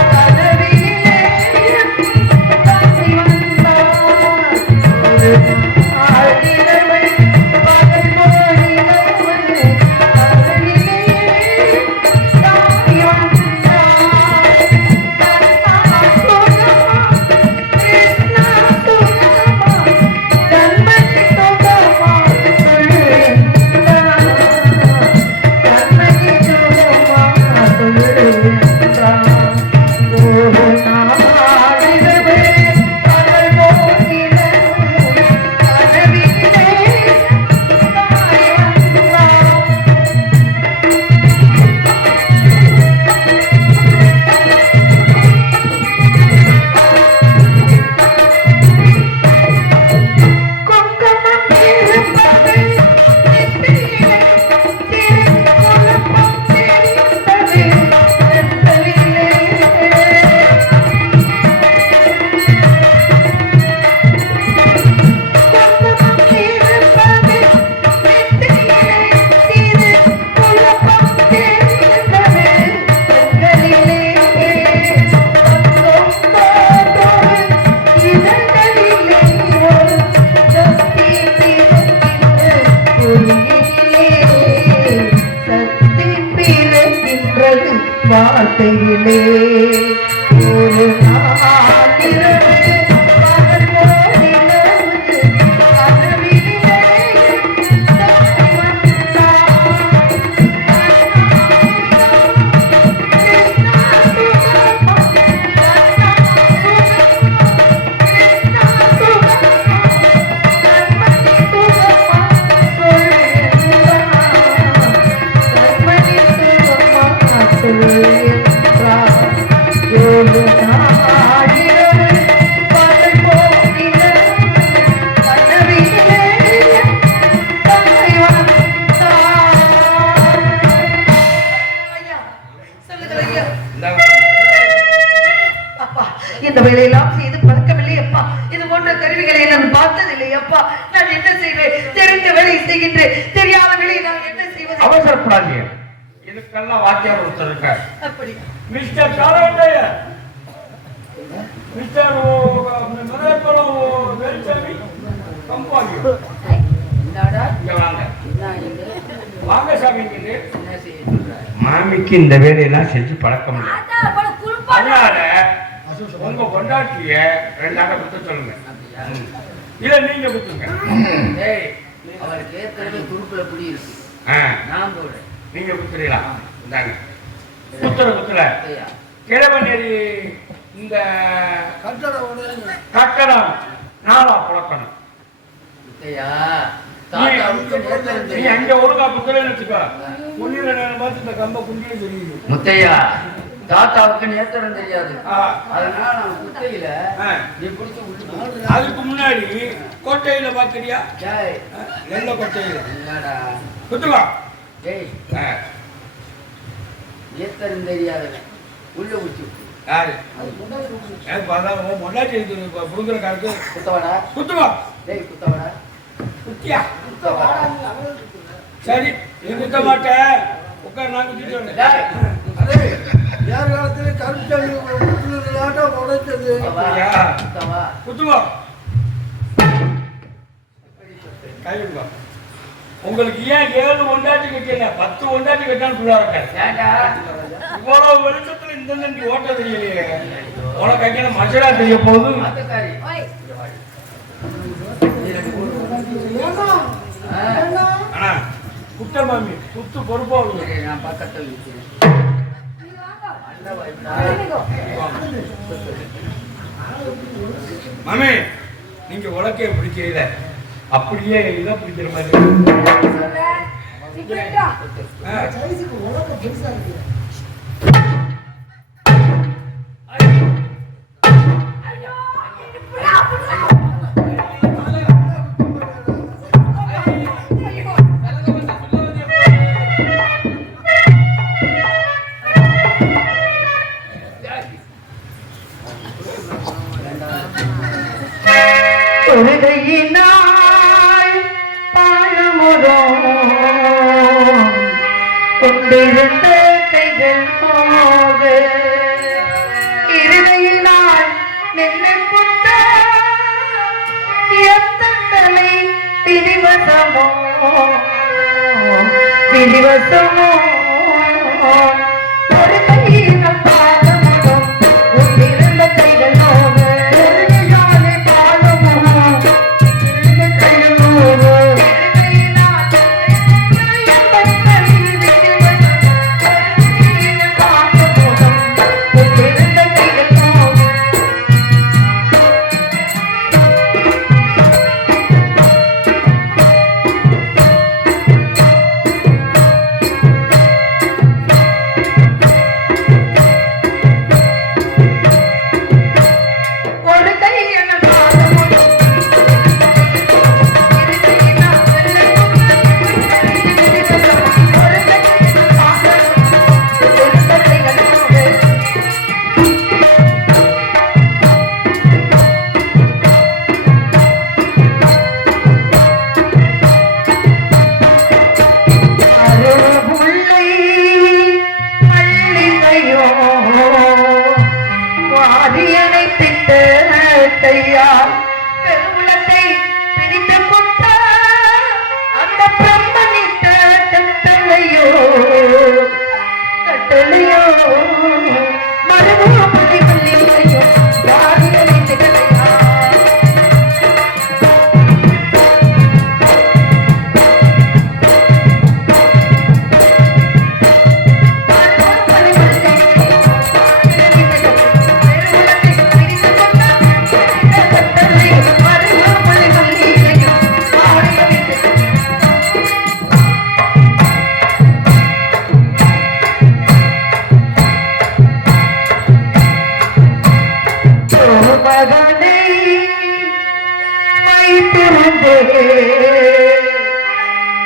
கனவினிலே தாய் வந்தாள். ஒரு நாள் இரவு பகல் போல் நிலவு கனவினிலே தாய் வந்தாள். கிருஷ்ணா சுகமா கண்மணி சுகமா கண்மணி சுகமா ஒரு நாள் இரவு பகல் போல் நிலவு கனவினிலே தாய் வந்தாள். குங்குமம் இருப்பது நெற்றியிலே, திருக்குழப்பம் தெரிந்தது நெற்றியிலே. குங்குமம் இருப்பது நெற்றியிலே, திருக்குழப்பம் தெரிந்தது கண்களிலே. இதழ்களிலே ஒரு சக்தி பிறக்கின்றது வார்த்தையிலே. ஒரு நாள் இரவு பகல் போல் நிலவு கனவினிலே தாய் வந்தாள். கிருஷ்ணா சுகமா கண்ணா சுகமா கண்மணி சுகமா கண்மணி சுகமா ஒரு நாள் இரவு பகல் போல் நிலவு கனவினிலே தாய் வந்தாள். அப்பா, இந்த வேலையெல்லாம் செய்து பழக்கமில்லை அப்பா. இது போன்ற கருவிகளை நான் பார்த்ததில்லை அப்பா. நான் என்ன செய்வேன்? தெரிந்த வேலை செய்கின்றேன், தெரியாத வேலை நான் என்ன செய்வது? அவசரப்படாதீங்க. இதுக்கெல்லாம் வாத்தியார் ஒருத்தர் இருக்கார். அப்படி மிஸ்டர் காலவண்டைய மிஸ்டர் மதுரைப்புறம் வேலுசாமி கம்பாங்கி என்னடா இங்க வாங்க. என்ன இது? வாங்க சாமி. இங்க என்ன செய்ய சொல்ற? மாமிக்கு இந்த வேலையெல்லாம் செஞ்சு பழக்கம் இல்லை. ஆத்தா பட குறுப்பா அதனால உங்க கொண்டாட்டிய 2 ஆக குத்த சொல்லுங்க. ம். இல்ல நீங்க குத்துங்க. ஏய், அவருக்கு ஏற்கனவே குறுக்குல புடி இருக்கு. ஆ, நான் போடுறேன். நீங்க குத்துறீங்களா? இந்தாங்க. குத்துற முத்தையா, கிழவநேரி இந்த கட்டடம் நாளா புழக்கணும். முத்தையா, தாத்தாவுக்கு நேர்த்தம் நீ தெரியாது. அங்க ஒழுங்கா குத்துறேன்னு வச்சுக்கோ. குண்டியில நேரம் பார்த்து இந்த கம்ப குண்டியே தெரியுது. முத்தையா, தாத்தாவுக்கு நேத்திரம் தெரியாது. ஆ. அதனால நான் குத்தையில ஆ. நீ பிடிச்சி விட்டு அதுக்கு முன்னாடி கோட்டையில பாக்குறியா? ஜாய் நெல்ல கோட்டையில என்னடா குத்துவா. டேய், நேத்திரம் தெரியாதவன் உள்ள ஊற்றி விட்டு யாரு? அது பொண்டாட்டி புடுங்குற காருக்கு குத்தவாடா. குத்துவா. டேய் குத்தவாடா. குத்தியா சரி நீ குத்த மாட்டேன் உட்கார் நான் குத்திட்டு வந்தேன் அதே யார் காலத்துல கருப்பு உடைச்சது குத்துவா கைவிடுவா உங்களுக்கு ஏன் 7 ஒண்டாட்டி கட்டல 10 ஒண்டாட்டி கட்டான்னு சொல்லுவாங்க இவ்வளவு வெளிச்சத்துல இந்த நண்டி ஓட்ட தெரியலையே உனக்கு அங்கே மசடா தெரிய போகுது ஆனா குட்ட மாமி குத்து பொறுப்பா நான் பக்கத்தில் மாமி நீங்க உலக்கைய பிடிக்கிறீல அப்படியே இதை பிடிக்கிற மாதிரி தொழுகையினாய் பாழுமுதம் கொண்டிருந்த கைகள் போக இருதையினால் நின்று புத்த எத்தனை பிரிவசமோ பிரிவசமோ ஒரு கையினால் பாழுமுதம் கொண்டிருந்த கைகள் போக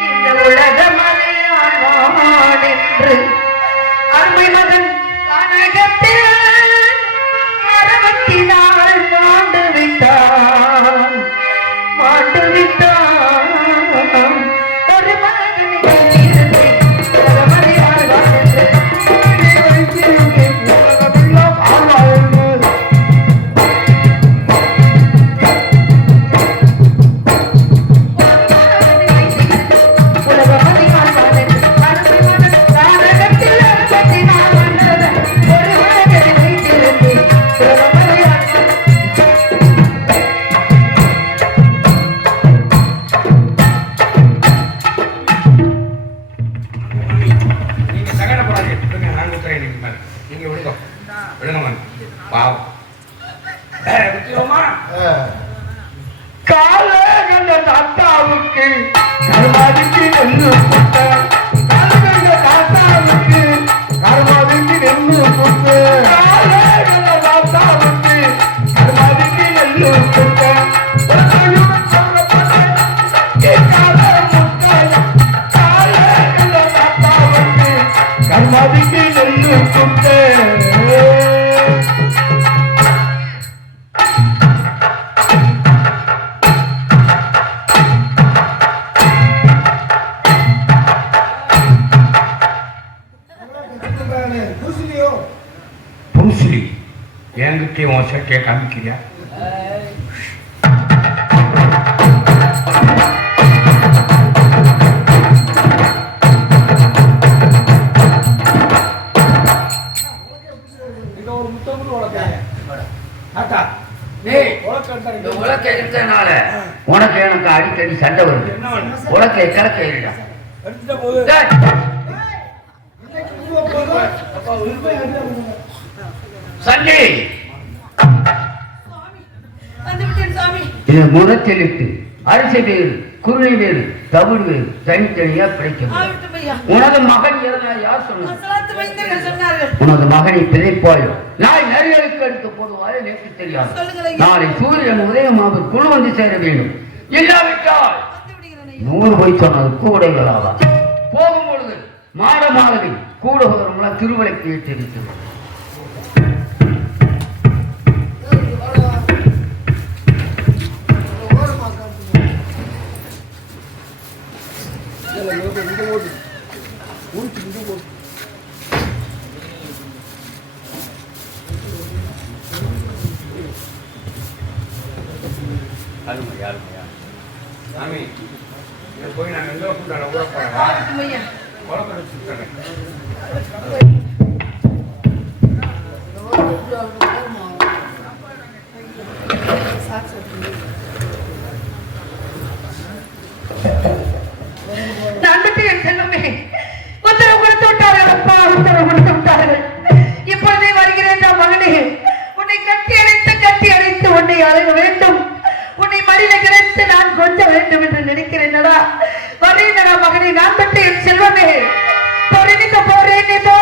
இந்த உலகமலை ஆழ்வான் என்று அருமை மகன் கனகத்தில் மரபத்தினால் மாண்டு விட்டான் ஒரு மகனை உலகமலை ஆழ்வான் என்று காலகண்ட தாத்தாவுக்கு கருமாதிக்கு நெல்லு புத்த காலகண்ட தாத்தாவுக்கு கருமாதிக்கு நெல்லு புத்த காலகண்ட தாத்தாவுக்கு கருமாதிக்கு நெல்லு புத்த கருமாதிக்கு நெல்லு புத்த என்கிட்ட உன் சட்டையை காமிக்கிறியா? இந்த உலக்க இருக்கிறதுனால உனக்கு எனக்கு அடிக்கடி சண்டை வருது. உலக்கை கலக்க இருடா. சண்டை வந்துவிட்டேன் சாமி. இது முகத்தெளித்து அரிசி வேறு குருணை வேறு தமிழ் வேறு தனித்தனியா பிடிக்கும். ஆகட்டும் ஐயா. உனது மகன் இறந்தால் யார் சொன்னது? அசலாத்து வைத்தியர்கள் சொன்னார்கள். உனது மகனை பிழைப்பாயோ நாளை நரிகளுக்கு எடுத்து போடுவாரே நேற்று தெரியாது. சொல்லுங்கள் ஐயா. நாளை சூரியன் உதயமாவது குழு வந்து சேர வேண்டும். இல்லாவிட்டால் வந்து விடுகிறேன் ஐயா. 100 போய் சொன்னது கூடைகளாவா போகும் பொழுது மாட மாளவி கூட உதரம்லாம் திருவிலைக்கு ஏற்றிருக்கிறது. அருமையா அருமையா சாமி, இதை போய் நான் எந்த கூட்டாள ஊற போறேன். ஆகட்டும் ஐயா. உலக சுத்தறேன். நான் மட்டும் என் செல்லமே உத்தரவு கொடுத்து விட்டார்கள் அப்பா, உத்தரவு கொடுத்து விட்டார்கள். இப்பொழுதே வருகிறேன் நான் மகனே. உன்னை கட்டி அணைத்து உன்னை அழக வேண்டும், உன்னை மடியில கிடைத்து நான் கொஞ்ச வேண்டும் என்று நினைக்கிறேன். வரேன் மகனே. நான் மட்டும் என் செல்வமே. பொறுமித போறேன் இதோ.